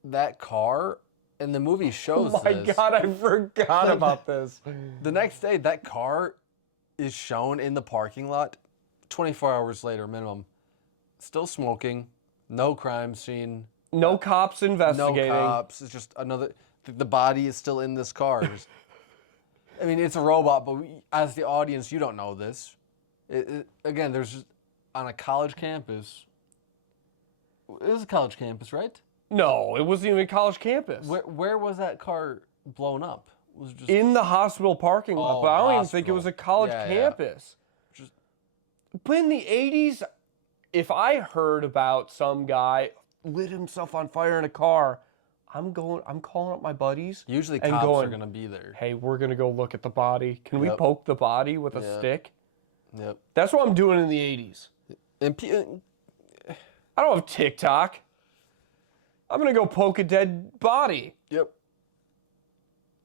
that car, and the movie shows Oh my this. God, I forgot about this. The next day, that car is shown in the parking lot 24 hours later minimum. Still smoking, no crime scene, No cops investigating. no cops. It's just another... The body is still in this car. I mean, it's a robot, but as the audience, you don't know this. Again, there's just... On a college campus... It was a college campus, right? No, it wasn't even a college campus. Where was that car blown up? Was it just In the hospital parking lot, but I don't even think it was a college Yeah, campus. But in the 80s, if I heard about some guy lit himself on fire in a car, I'm calling up my buddies. Usually and cops going, are gonna be there. Hey, we're gonna go look at the body. Can we Yep. poke the body with a Yep. stick? Yep. That's what I'm doing in the 80s. And I don't have TikTok. I'm gonna go poke a dead body. yep.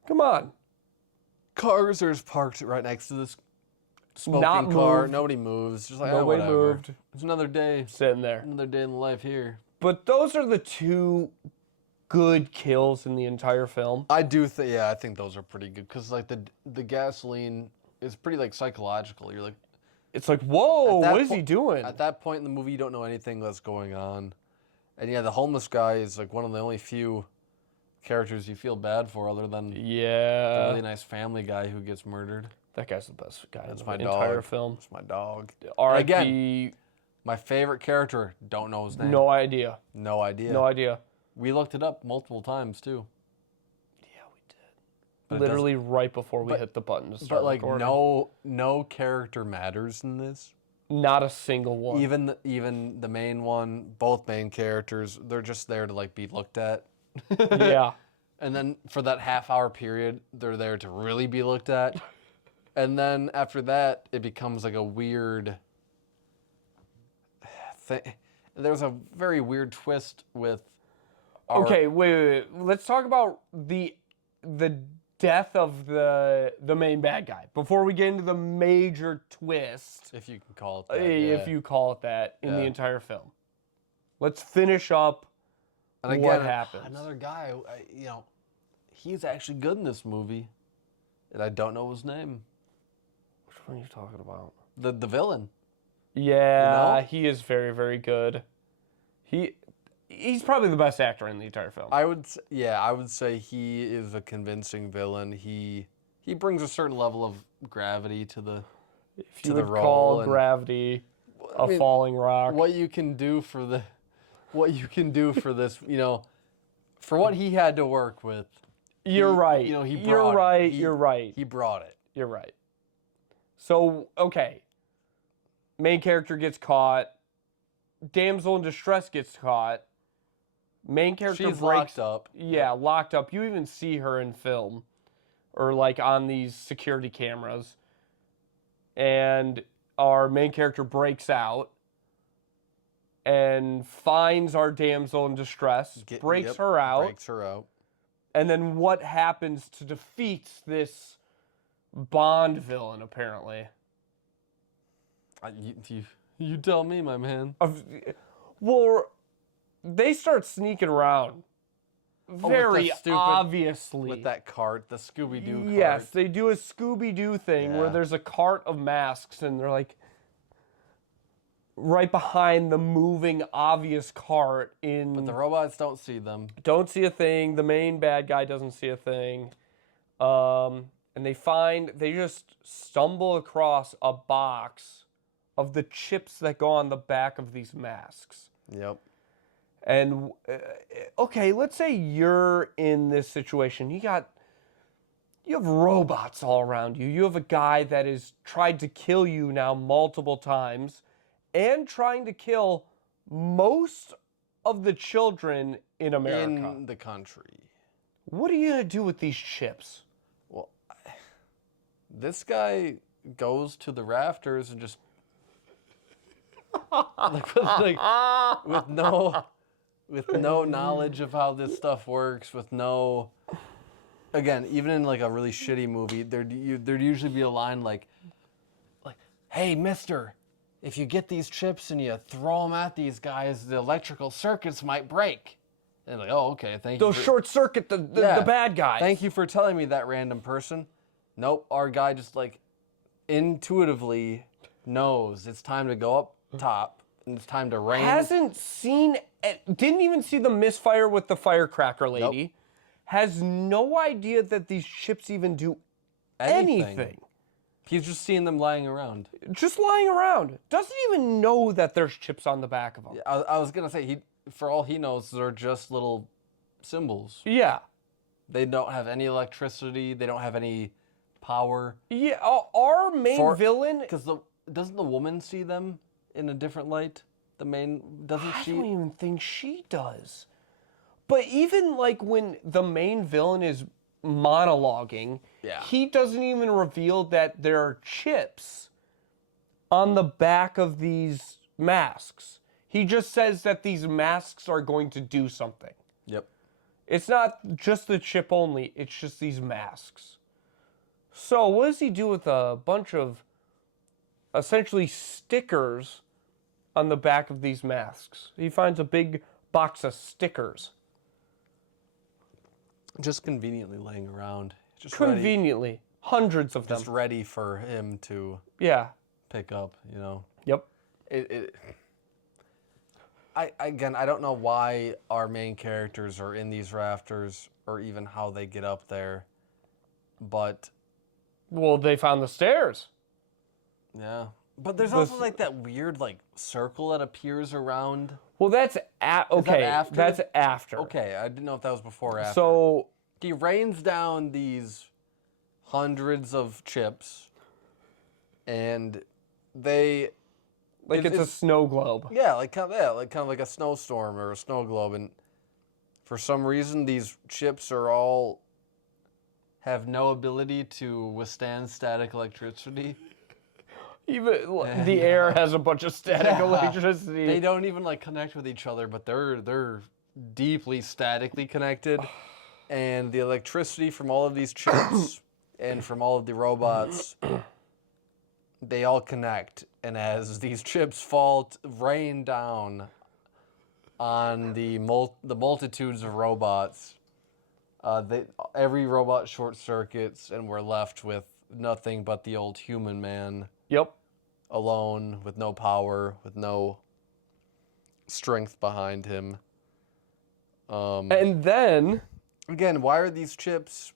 Come on. Cars are just parked right next to this smoking Not car. moved. Nobody moves. Just like Nobody whatever. moved. It's another day. Sitting there. Another day in life here. But those are the two good kills in the entire film. I do think. Yeah, I think those are pretty good because like the gasoline is pretty like psychological. You're like, It's like, whoa, At that what is he po- doing? at that point in the movie, you don't know anything that's going on. And yeah, the homeless guy is like one of the only few characters you feel bad for, other than the Yeah. really nice family guy who gets murdered. That guy's the best guy in That's the my entire dog. film. It's my dog. R.I.P. My favorite character, don't know his name. No idea. No idea. No idea. We looked it up multiple times too. Yeah, we did. But it Literally right before we but- hit the button to start But like recording. no character matters in this. Not a single one. Even the main one, both main characters, they're just there to like be looked at. Yeah. And then for that half-hour period, they're there to really be looked at. And then after that, it becomes like a weird thing. There's a very weird twist with Okay, wait. Let's talk about the death of the main bad guy before we get into the major twist, if you can call it that. if you call it that, in the Yeah. entire film. Let's finish up And again, what happens. another guy, he's actually good in this movie, and I don't know his name. Which one are you talking about? The villain. Yeah, You know? he is very, very good. He's probably the best actor in the entire film. I would say he is a convincing villain. He brings a certain level of gravity to the if to you the would role. call and gravity I a mean, falling rock. what you can do for this, for what he had to work with. You're right. He You're brought right. it. You're right. He brought it. You're right. So, okay. Main character gets caught. Damsel in distress gets caught. Main character She's breaks locked up. Yeah, locked up. You even see her in film or like on these security cameras. And our main character breaks out and finds our damsel in distress, breaks her out. Breaks her out. And then what happens to defeat this Bond villain, apparently. You tell me, my man. Well, they start sneaking around. Very obviously. With that cart, the Scooby-Doo cart. Yes, they do a Scooby-Doo thing where Yeah. there's a cart of masks and they're like right behind the moving obvious cart in... But the robots don't see them. Don't see a thing. The main bad guy doesn't see a thing. And they just stumble across a box of the chips that go on the back of these masks. Yep. And, okay, let's say you're in this situation. You have robots all around you. You have a guy that has tried to kill you now multiple times and trying to kill most of the children in America. In the country. What are you going to do with these chips? Well, this guy goes to the rafters and just... with no knowledge of how this stuff works, with no... Again, even in like a really shitty movie, there'd usually be a line like, "Hey, mister, if you get these chips and you throw them at these guys, the electrical circuits might break." And like, "Oh, okay, thank you." They'll short circuit the bad guys. Thank you for telling me that, random person. Nope, our guy just like intuitively knows it's time to go up top and it's time to rain. Didn't even see the misfire with the firecracker lady. Nope. Has no idea that these chips even do anything. He's just seeing them lying around. Just lying around. Doesn't even know that there's chips on the back of them. I was gonna say, for all he knows, they're just little symbols. Yeah. They don't have any electricity. They don't have any power. Yeah. Our main villain. Because doesn't the woman see them in a different light? The main doesn't she? I don't even think she does. But even like when the main villain is monologuing, he doesn't even reveal that there are chips on the back of these masks. He just says that these masks are going to do something. Yep. It's not just the chip only, it's just these masks. So what does he do with a bunch of essentially stickers on the back of these masks? He finds a big box of stickers. Just conveniently laying around. Just Conveniently. Ready, hundreds of them. just ready for him to pick up, you know. Yep. I don't know why our main characters are in these rafters or even how they get up there, but... Well, they found the stairs. Yeah. But there's also like that weird like circle that appears around. Well, that's okay. After? That's after. Okay, I didn't know if that was before or after. So he rains down these hundreds of chips, and they it's a snow globe. Yeah, kind of like a snowstorm or a snow globe, and for some reason these chips have no ability to withstand static electricity. Even the air has a bunch of static electricity. They don't even like connect with each other, but they're deeply statically connected. And the electricity from all of these chips and from all of the robots, they all connect. And as these chips rain down on the multitudes of robots, every robot short circuits, and we're left with nothing but the old human man. Yep. Alone, with no power, with no strength behind him. And then... Again, why are these chips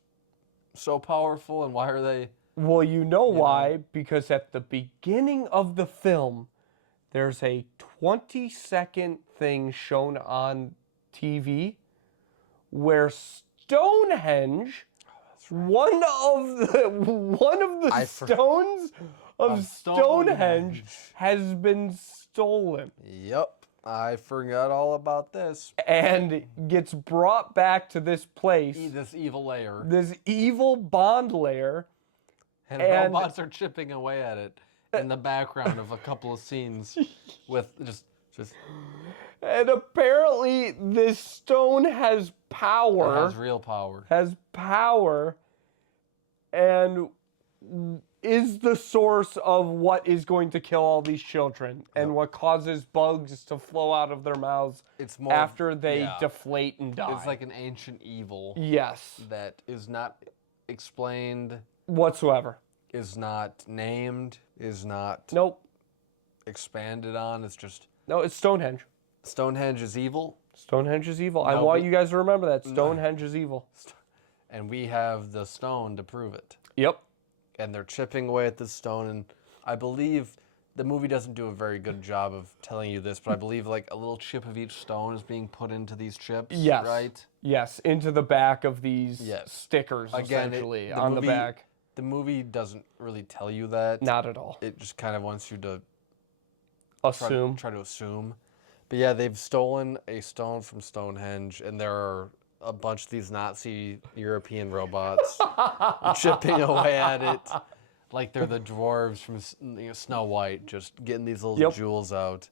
so powerful, and why are they... Well, you know why. Because at the beginning of the film, there's a 20-second thing shown on TV where Stonehenge, one of the stones of Stonehenge has been stolen. Yep, I forgot all about this. And gets brought back to this place. This evil lair. This evil Bond lair. And robots are chipping away at it in the background of a couple of scenes with just... And apparently this stone has power. It has real power. Has power. And is the source of what is going to kill all these children and what causes bugs to flow out of their mouths after they deflate and die. It's like an ancient evil. Yes. That is not explained whatsoever. Is not named. Is not. Nope. Expanded on. It's just. No, it's Stonehenge. Stonehenge is evil. Stonehenge is evil. I want you guys to remember that. Stonehenge is evil. And we have the stone to prove it. Yep. And they're chipping away at this stone, and I believe the movie doesn't do a very good job of telling you this, but I believe like a little chip of each stone is being put into these chips, right? Yes, into the back of these stickers, again, essentially, on the back. The movie doesn't really tell you that. Not at all. It just kind of wants you to assume. Try to assume. But yeah, they've stolen a stone from Stonehenge, and there are a bunch of these Nazi European robots chipping away at it like they're the dwarves from Snow White, just getting these little jewels out.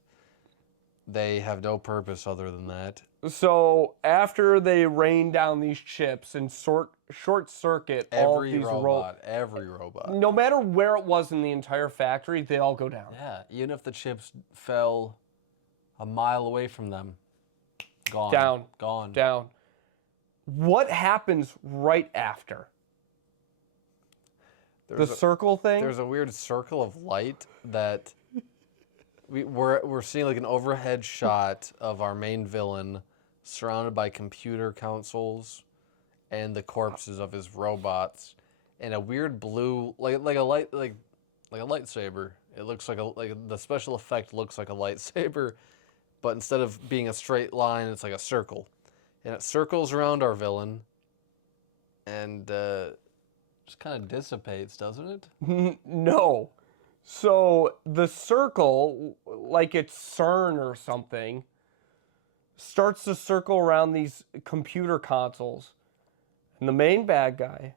They have no purpose other than that. So after they rain down these chips and short circuit all these every robot, no matter where it was in the entire factory, they all go down. Yeah, even if the chips fell a mile away from them, gone. Down. What happens right after? The circle thing? There's a weird circle of light that we're seeing like an overhead shot of our main villain surrounded by computer consoles and the corpses of his robots and a weird blue like a lightsaber. It looks like the special effect looks like a lightsaber, but instead of being a straight line, it's like a circle. And it circles around our villain and just kind of dissipates, doesn't it? No. So the circle, like it's CERN or something, starts to circle around these computer consoles. And the main bad guy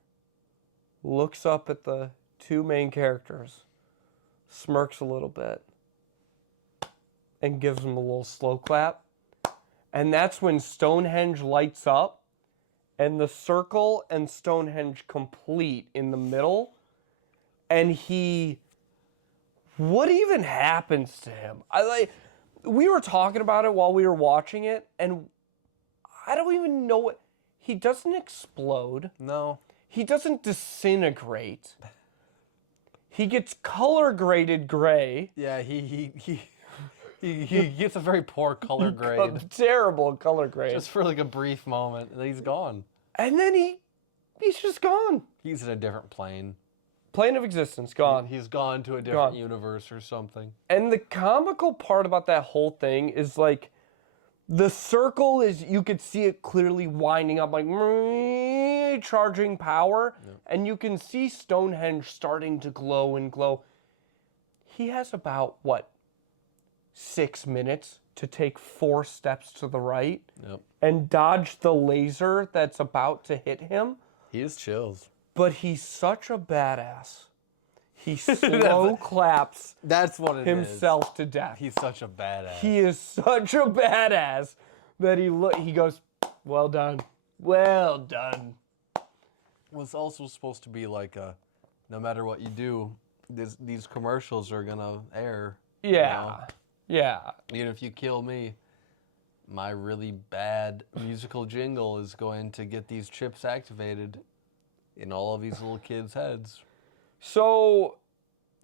looks up at the two main characters, smirks a little bit, and gives them a little slow clap. And that's when Stonehenge lights up, and the circle and Stonehenge complete in the middle. And what even happens to him? We were talking about it while we were watching it, and I don't even know what. He doesn't explode. No. He doesn't disintegrate. He gets color graded gray. Yeah, he gets a very poor color grade. A terrible color grade. Just for like a brief moment, and he's gone. And then he's just gone. He's in a different plane. Plane of existence, gone. He's gone to a different universe or something. And the comical part about that whole thing is like, the circle is, you could see it clearly winding up like, charging power. Yep. And you can see Stonehenge starting to glow and glow. He has about, 6 minutes to take 4 steps to the right and dodge the laser that's about to hit him. He is chills. But he's such a badass. He slow claps himself to death. He's such a badass. He is such a badass that he goes, well done. Well done. Well, it's also supposed to be like no matter what you do, these commercials are going to air. Yeah. You know? Yeah. Even if you kill me, my really bad musical jingle is going to get these chips activated in all of these little kids' heads. So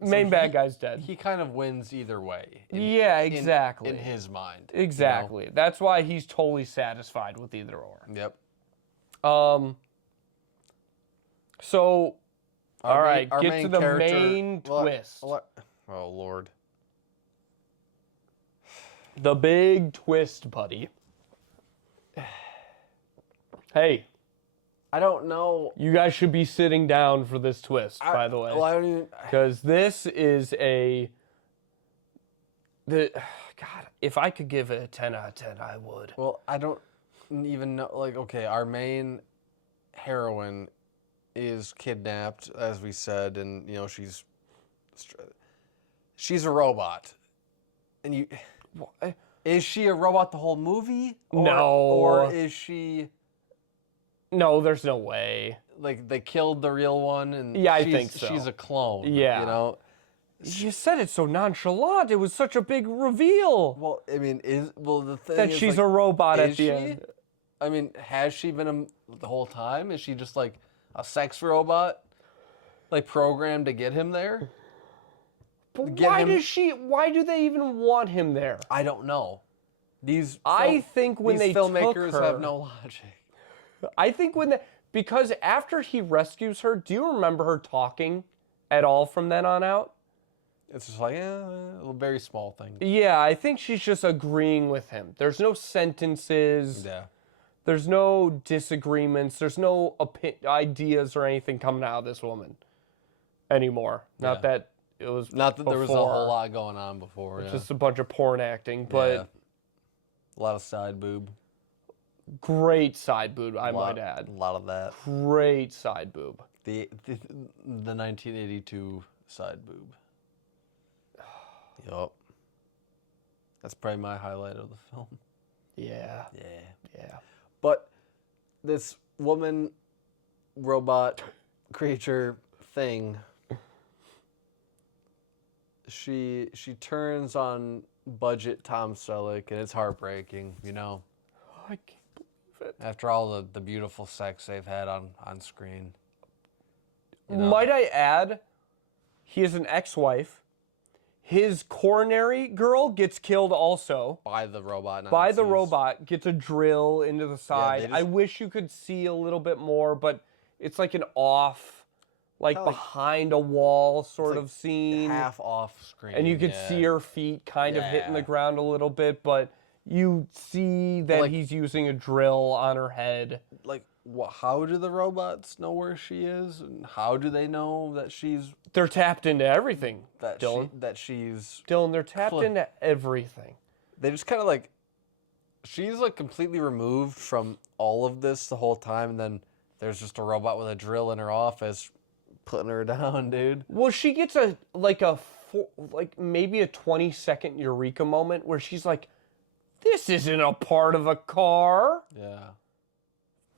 main bad guy's dead. He kind of wins either way. Exactly. In his mind. Exactly. You know? That's why he's totally satisfied with either or. Yep. So, all right, our get main to the character, main twist. Oh, Lord. The big twist, buddy. Hey. I don't know. You guys should be sitting down for this twist, by the way. Well, I don't even... Because this is God, if I could give it a 10 out of 10, I would. Well, I don't even know. Like, okay, our main heroine is kidnapped, as we said, and, you know, she's a robot. And is she a robot the whole movie? No. Or is she... No, there's no way. Like they killed the real one, and Yeah, I think so. She's a clone. Yeah. You know. You said it so nonchalant. It was such a big reveal. Well, I mean, the thing That is, she's like, a robot at is the she? end. I mean, has she been the whole time? Is she just like a sex robot, like programmed to get him there? But why do they even want him there? I don't know. I think when these they filmmakers took her, have no logic. I think because after he rescues her, do you remember her talking at all from then on out? It's just like, a very small thing. Yeah, I think she's just agreeing with him. There's no sentences. Yeah. There's no disagreements. There's no ideas or anything coming out of this woman anymore. Not that it was Not that there was a before. whole lot going on before. It's Yeah. just a bunch of porn acting, but A lot of side boob. great side boob, I might add. A lot of that. Great side boob. The 1982 side boob. Yup. That's probably my highlight of the film. Yeah. Yeah. But this woman, robot, creature thing, she turns on budget Tom Selleck, and it's heartbreaking, you know. I can't believe it. After all the beautiful sex they've had on screen. You know? Might I add, he has an ex-wife. His coronary girl gets killed also. By the robot. By the Nazis. robot, gets a drill into the side. just- I wish you could see a little bit more, but it's like an off, like Kinda like- behind a wall sort like of scene. Half off screen. And you could see her feet kind of hitting the ground a little bit, but you see that like- he's using a drill on her head. Like, how do the robots know where she is? And how do they know that They're tapped into everything, that Dylan. she's... Dylan, they're tapped into everything. They just kind of like... She's like completely removed from all of this the whole time, and then there's just a robot with a drill in her office putting her down, dude. Well, she gets maybe a 20-second eureka moment where she's like, this isn't a part of a car. Yeah.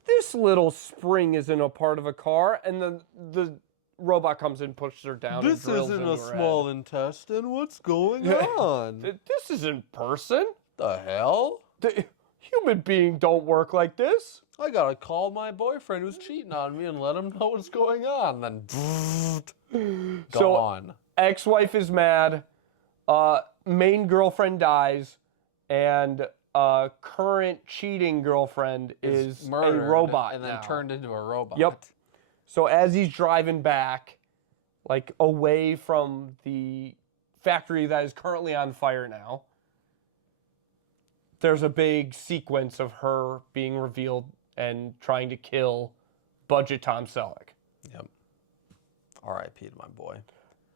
This little spring isn't a part of a car. And then the robot comes in, pushes her down, and drills into her head. intestine. What's going on? This isn't person. The hell? The human being don't work like this. I gotta call my boyfriend who's cheating on me and let him know what's going on. Then gone. Ex-wife is mad. Main girlfriend dies, and current cheating girlfriend is murdered a robot and then now. turned into a robot. Yep. So as he's driving back, like away from the factory that is currently on fire now, there's a big sequence of her being revealed and trying to kill Budget Tom Selleck. Yep. R.I.P. to my boy.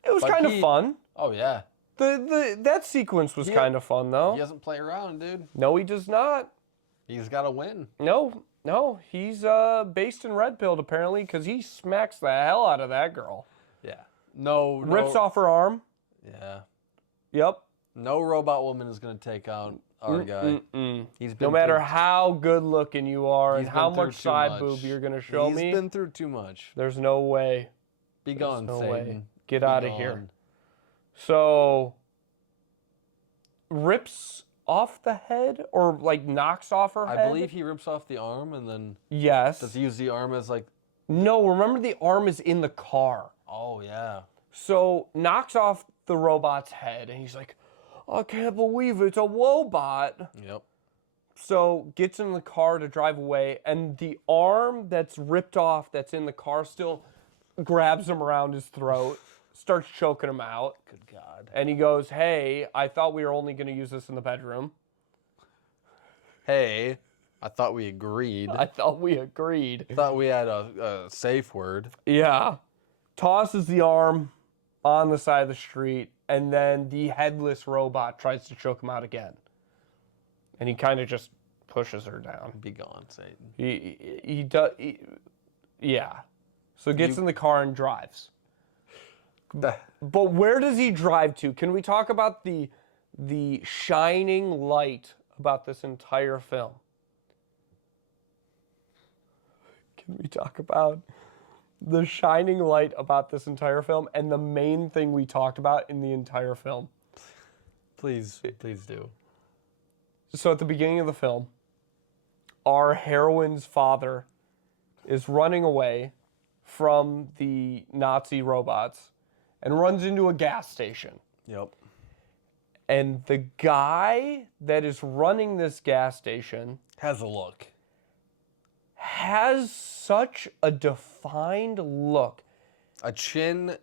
It was But kind of fun. Oh yeah. That sequence was kind of fun though. He doesn't play around, dude. No, he does not. He's got to win. No, he's based in Red Pilled apparently because he smacks the hell out of that girl. Yeah. No. Rips off her arm. Yeah. Yep. No robot woman is gonna take out our guy. He's been No matter through, how good looking you are and he's how been through much too side much. boob you're gonna show He's me, been through too much. there's no way. Be gone, no Satan. way. Get Be out of gone. here. So rips off the head or like knocks off her head? I believe he rips off the arm and then Yes. does he use the arm as like... No, remember the arm is in the car. Oh, yeah. So knocks off the robot's head and he's like, I can't believe it's a robot. Yep. So gets in the car to drive away and the arm that's ripped off that's in the car still grabs him around his throat, starts choking him out. Good God. And he goes, hey, I thought we were only going to use this in the bedroom. Hey, I thought we agreed. I thought we agreed. thought we had a safe word. Yeah. Tosses the arm on the side of the street, and then the headless robot tries to choke him out again. And he kind of just pushes her down. Be gone, Satan. He does. Yeah. So gets in the car and drives. But where does he drive to? Can we talk about the shining light about this entire film? we talk about the shining light about this entire film and the main thing we talked about in the entire film? Please do. So at the beginning of the film, our heroine's father is running away from the Nazi robots and runs into a gas station. Yep. And the guy that is running this gas station Has a look. has such a defined look. A chin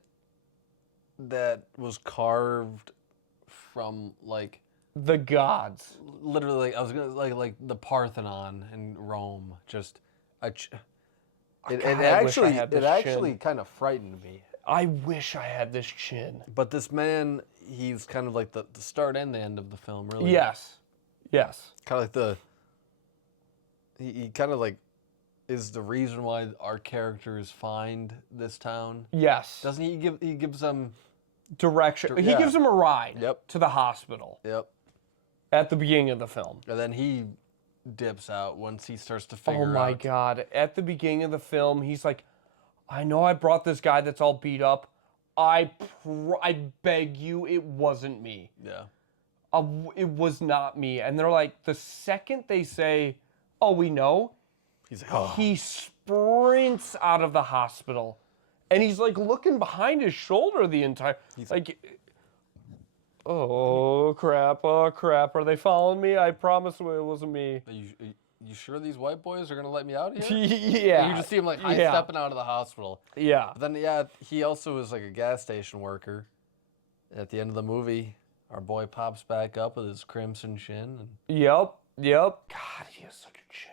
that was carved from like The gods. literally. I was gonna like the Parthenon in Rome. Just a. It God, I wish I actually had it this actually chin. kind of frightened me. I wish I had this chin. But this man, he's kind of like the start and the end of the film, really. Yes. Yes. Kind of like he kind of like is the reason why our characters find this town. Yes. Doesn't he gives them. Direction. He yeah. gives him a ride Yep. to the hospital Yep. at the beginning of the film. And then he dips out once he starts to Oh figure my out. God. At the beginning of the film, he's like, I know I brought this guy that's all beat up. I beg you, it wasn't me. Yeah. It was not me. And they're like, the second they say, oh, we know, He's like, oh. he sprints out of the hospital. And he's like looking behind his shoulder the entire, like, oh crap, are they following me? I promise it wasn't me. Are you sure these white boys are gonna let me out of here? Yeah. You just see him like high Yeah. stepping out of the hospital. Yeah. But then yeah, he also was like a gas station worker. At the end of the movie, our boy pops back up with his crimson chin. And Yep. God, he has such a chin.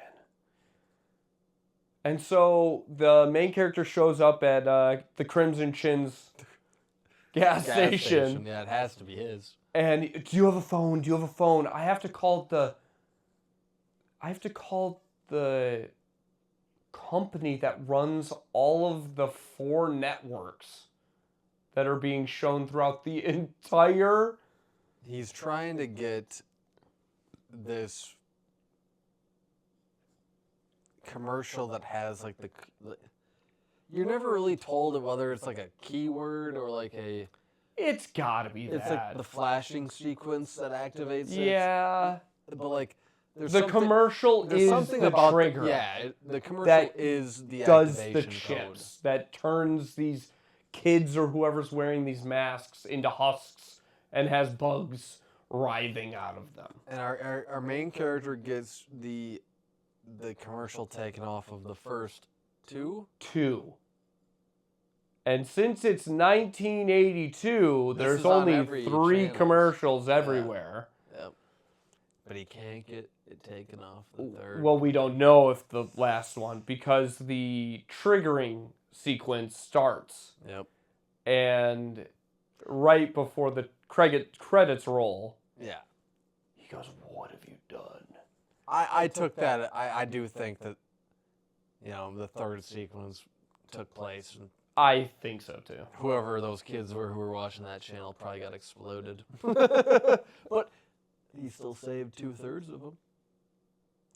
And so the main character shows up at the Crimson Chin's gas station. Yeah, it has to be his. And do you have a phone? Do you have a phone? I have to call the company that runs all of the 4 networks that are being shown throughout the entire. He's trying to get this commercial that has like the you're never really told whether it's like a keyword or like a. It's gotta be that. It's like the flashing sequence that activates it. Yeah. But like, there's The something, commercial there's is something the about trigger. the commercial that is the does activation the code. chips that turns these kids or whoever's wearing these masks into husks and has bugs writhing out of them. And our main character gets the commercial taken off of the first 2. 2. And since it's 1982, there's is on only every 3 channel. commercials everywhere. Yep. But he can't get it taken off the third. Well, we don't know if the last one, because the triggering sequence starts. Yep. And right before the credits roll, Yeah. he goes, "What have you done?" I took that. I do think that, the third sequence took place, and I think so too. whoever those kids were who were watching that channel probably got exploded. But he still saved 2/3 of them.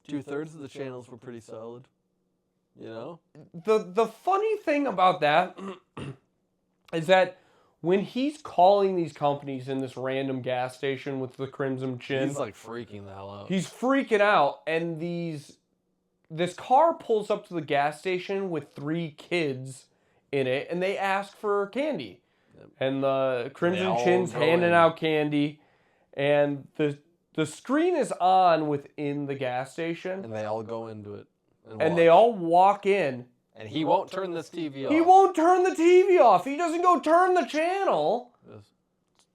2/3 of the channels were pretty solid. The funny thing about that is that when he's calling these companies in this random gas station with the crimson chin, He's like freaking the hell out. he's freaking out, and this car pulls up to the gas station with 3 kids in it, and they ask for candy. Yep. And the Crimson all Chin's go handing in. out candy, and the screen is on within the gas station, And they all go into it. and they all walk in. And he won't turn this TV off. He won't turn the TV off. He doesn't go turn the channel.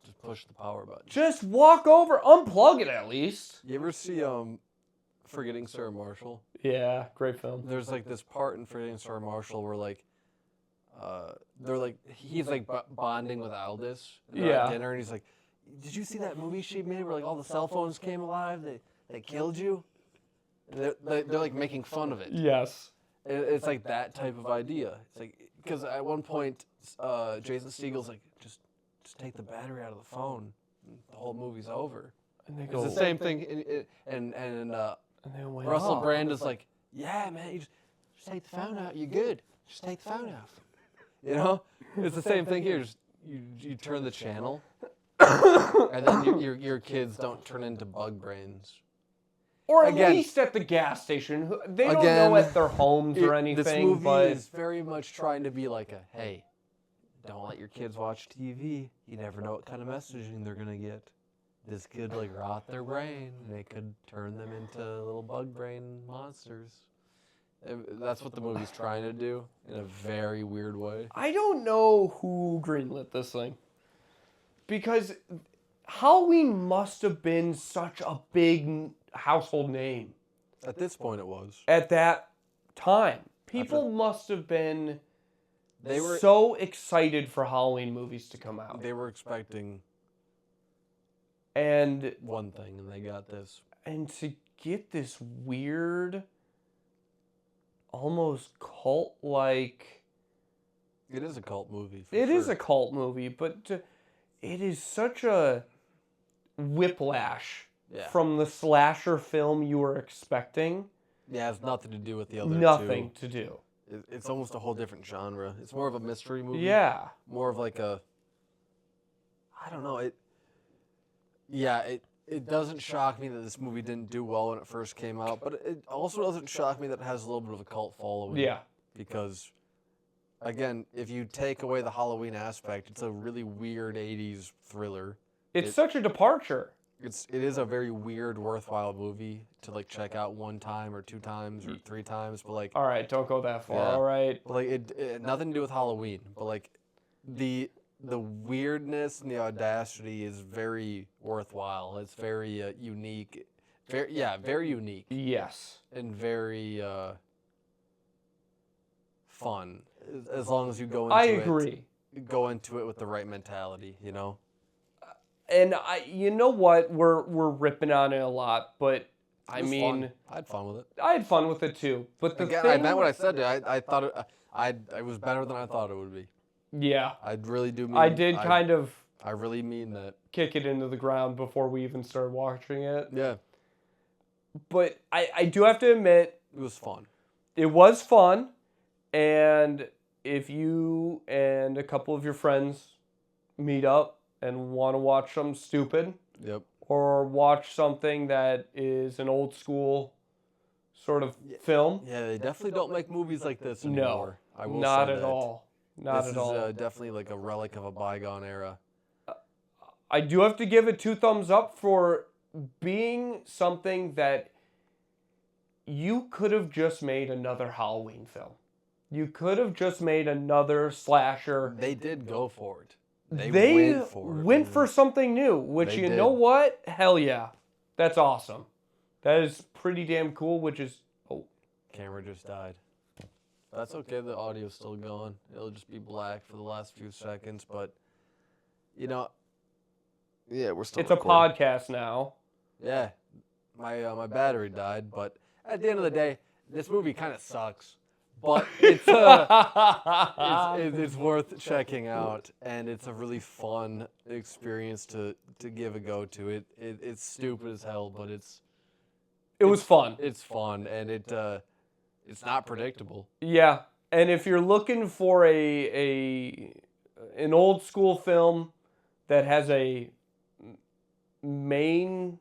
Just push the power button. Just walk over, unplug it at least. You ever see Forgetting Sarah Marshall? Yeah, great film. There's like this part in Forgetting Sarah Marshall where like they're like he's like bonding with Aldous. And they're Yeah. at dinner, and he's like, "Did you see that movie she made where like all the cell phones came alive? They killed you." And they're like making fun of it. Yes. It's like that type of idea. It's like because at one point Jason Segel's like, just take the battery out of the phone, and the whole movie's over. And they It's go, the same thing. And and they went, Russell "Oh." Brand is like, yeah, man, you just just take the phone out. You're good. Just take the phone off. You know, it's the same thing here. Just you turn the channel, and then your kids don't turn into bug brains. Or at least at the gas station. They don't know at their homes or anything. This movie but is very much trying to be like hey, don't let your kids watch TV. You never know what kind of messaging they're gonna get. This could rot their brain. They could turn them into little bug brain monsters. That's what the movie's trying to do in a very weird way. I don't know who greenlit this thing. Because Halloween must have been such a big household name. At this point it was. At that time. People must have been so excited for Halloween movies to come out. They were expecting and one thing, and they got this. And to get this weird, almost cult-like... It is a cult movie. It is a cult movie, but it is such a whiplash from the slasher film you were expecting. Yeah, it has nothing to do with the other two. Nothing to do. It's almost a whole different genre. It's more of a mystery movie. Yeah. More of I don't know, it doesn't shock me that this movie didn't do well when it first came out, but it also doesn't shock me that it has a little bit of a cult following. Yeah. Because, again, if you take away the Halloween aspect, it's a really weird 80s thriller. It's such a departure. It is a very weird, worthwhile movie to check out one time or two times or three times, but all right, don't go that far. All right. But it had nothing to do with Halloween, but the weirdness and the audacity is very worthwhile. It's very unique. Very unique. Yes. And very fun. As long as you go into I agree. Go into it with the right mentality, you know? And you know what? We're ripping on it a lot, but I mean, fun. I had fun with it. I had fun with it too. But the thing, I meant what I said. I thought it was better than I thought it would be. Yeah. I really do mean. I did kind of. I really mean that. Kick it into the ground before we even started watching it. Yeah. But I do have to admit, it was fun. It was fun, and if you and a couple of your friends meet up and want to watch something stupid, or watch something that is an old school sort of film. Yeah, they definitely don't make movies like this anymore. No, I will not say at that. All. Not this at all. This is definitely a relic of a bygone era. I do have to give it 2 thumbs up for being something that you could have just made another Halloween film. You could have just made another slasher. They did go for it. They went for something new, which you know what? Hell yeah. That's awesome. That is pretty damn cool, which is... Oh. Camera just died. That's okay. The audio's still going. It'll just be black for the last few seconds, but, you know... Yeah, we're still recording. A podcast now. Yeah. My battery died, but at the end of the day, this movie kind of sucks. But it's worth checking out, and it's a really fun experience to give a go to. It's stupid as hell, but it was fun. It's fun, and it's not predictable. Yeah, and if you're looking for an old school film that has a main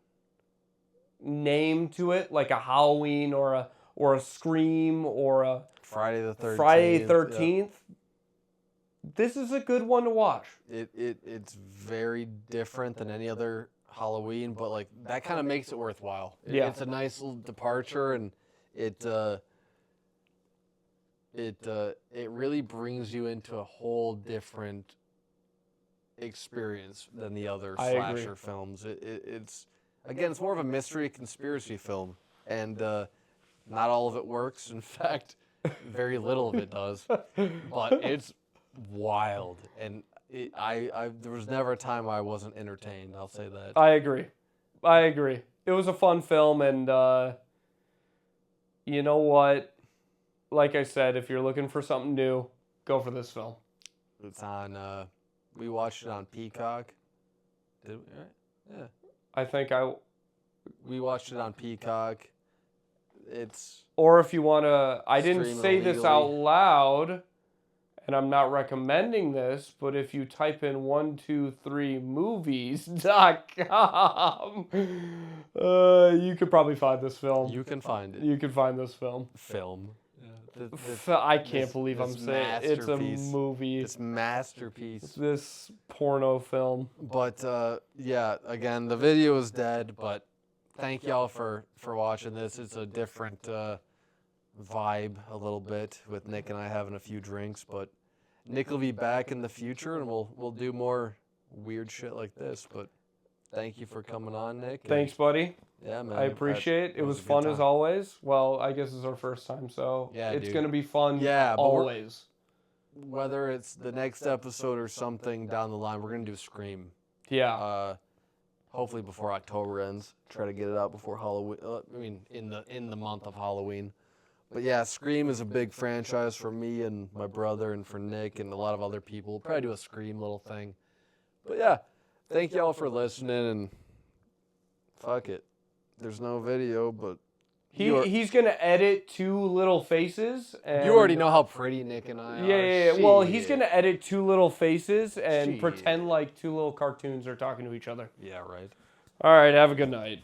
name to it, like a Halloween or a Scream or a Friday the 13th. Friday 13th. Yeah. This is a good one to watch. It's very different than any other Halloween, but that kind of makes it worthwhile. It's a nice little departure, and it really brings you into a whole different experience than the other slasher films. It's more of a mystery conspiracy film, and not all of it works. In fact, very little of it does. But it's wild, and there was never a time I wasn't entertained. I'll say that. I agree. It was a fun film, and you know what? Like I said, if you're looking for something new, go for this film. It's on. We watched it on Peacock. Did we? Right? Yeah. I think We watched it on Peacock. it's Or if you want to, I didn't Stream say this illegally. out loud, and I'm not recommending this, but if you type in 123movies.com, you could probably find this film. you can find it. You can find this film. Film. I can't this- believe I'm this saying it's a masterpiece. movie. This masterpiece. This porno film. But yeah, again, the video is dead. But thank y'all for watching this. It's a different vibe a little bit with Nick and I having a few drinks. But Nick will be back in the future, and we'll do more weird shit like this. But thank you for coming on, Nick. and- Thanks, buddy. Yeah, man. I appreciate it. It was a good fun as time. always. Well, I guess it's our first time, so Yeah, it's dude. going to be fun Yeah, but we're- always. Whether it's the next episode or something down the line, we're gonna do Scream. Yeah. Hopefully before October ends. Try to get it out before Halloween. I mean, in the month of Halloween. But yeah, Scream is a big franchise for me and my brother and for Nick and a lot of other people. We'll probably do a Scream little thing. But yeah, thank y'all for listening and fuck it. There's no video, but He's going to edit two little faces. And you already know how pretty Nick and I are. Yeah. Well, he's Shit. going to edit two little faces and Shit. pretend like two little cartoons are talking to each other. Yeah, right. All right. Have a good night.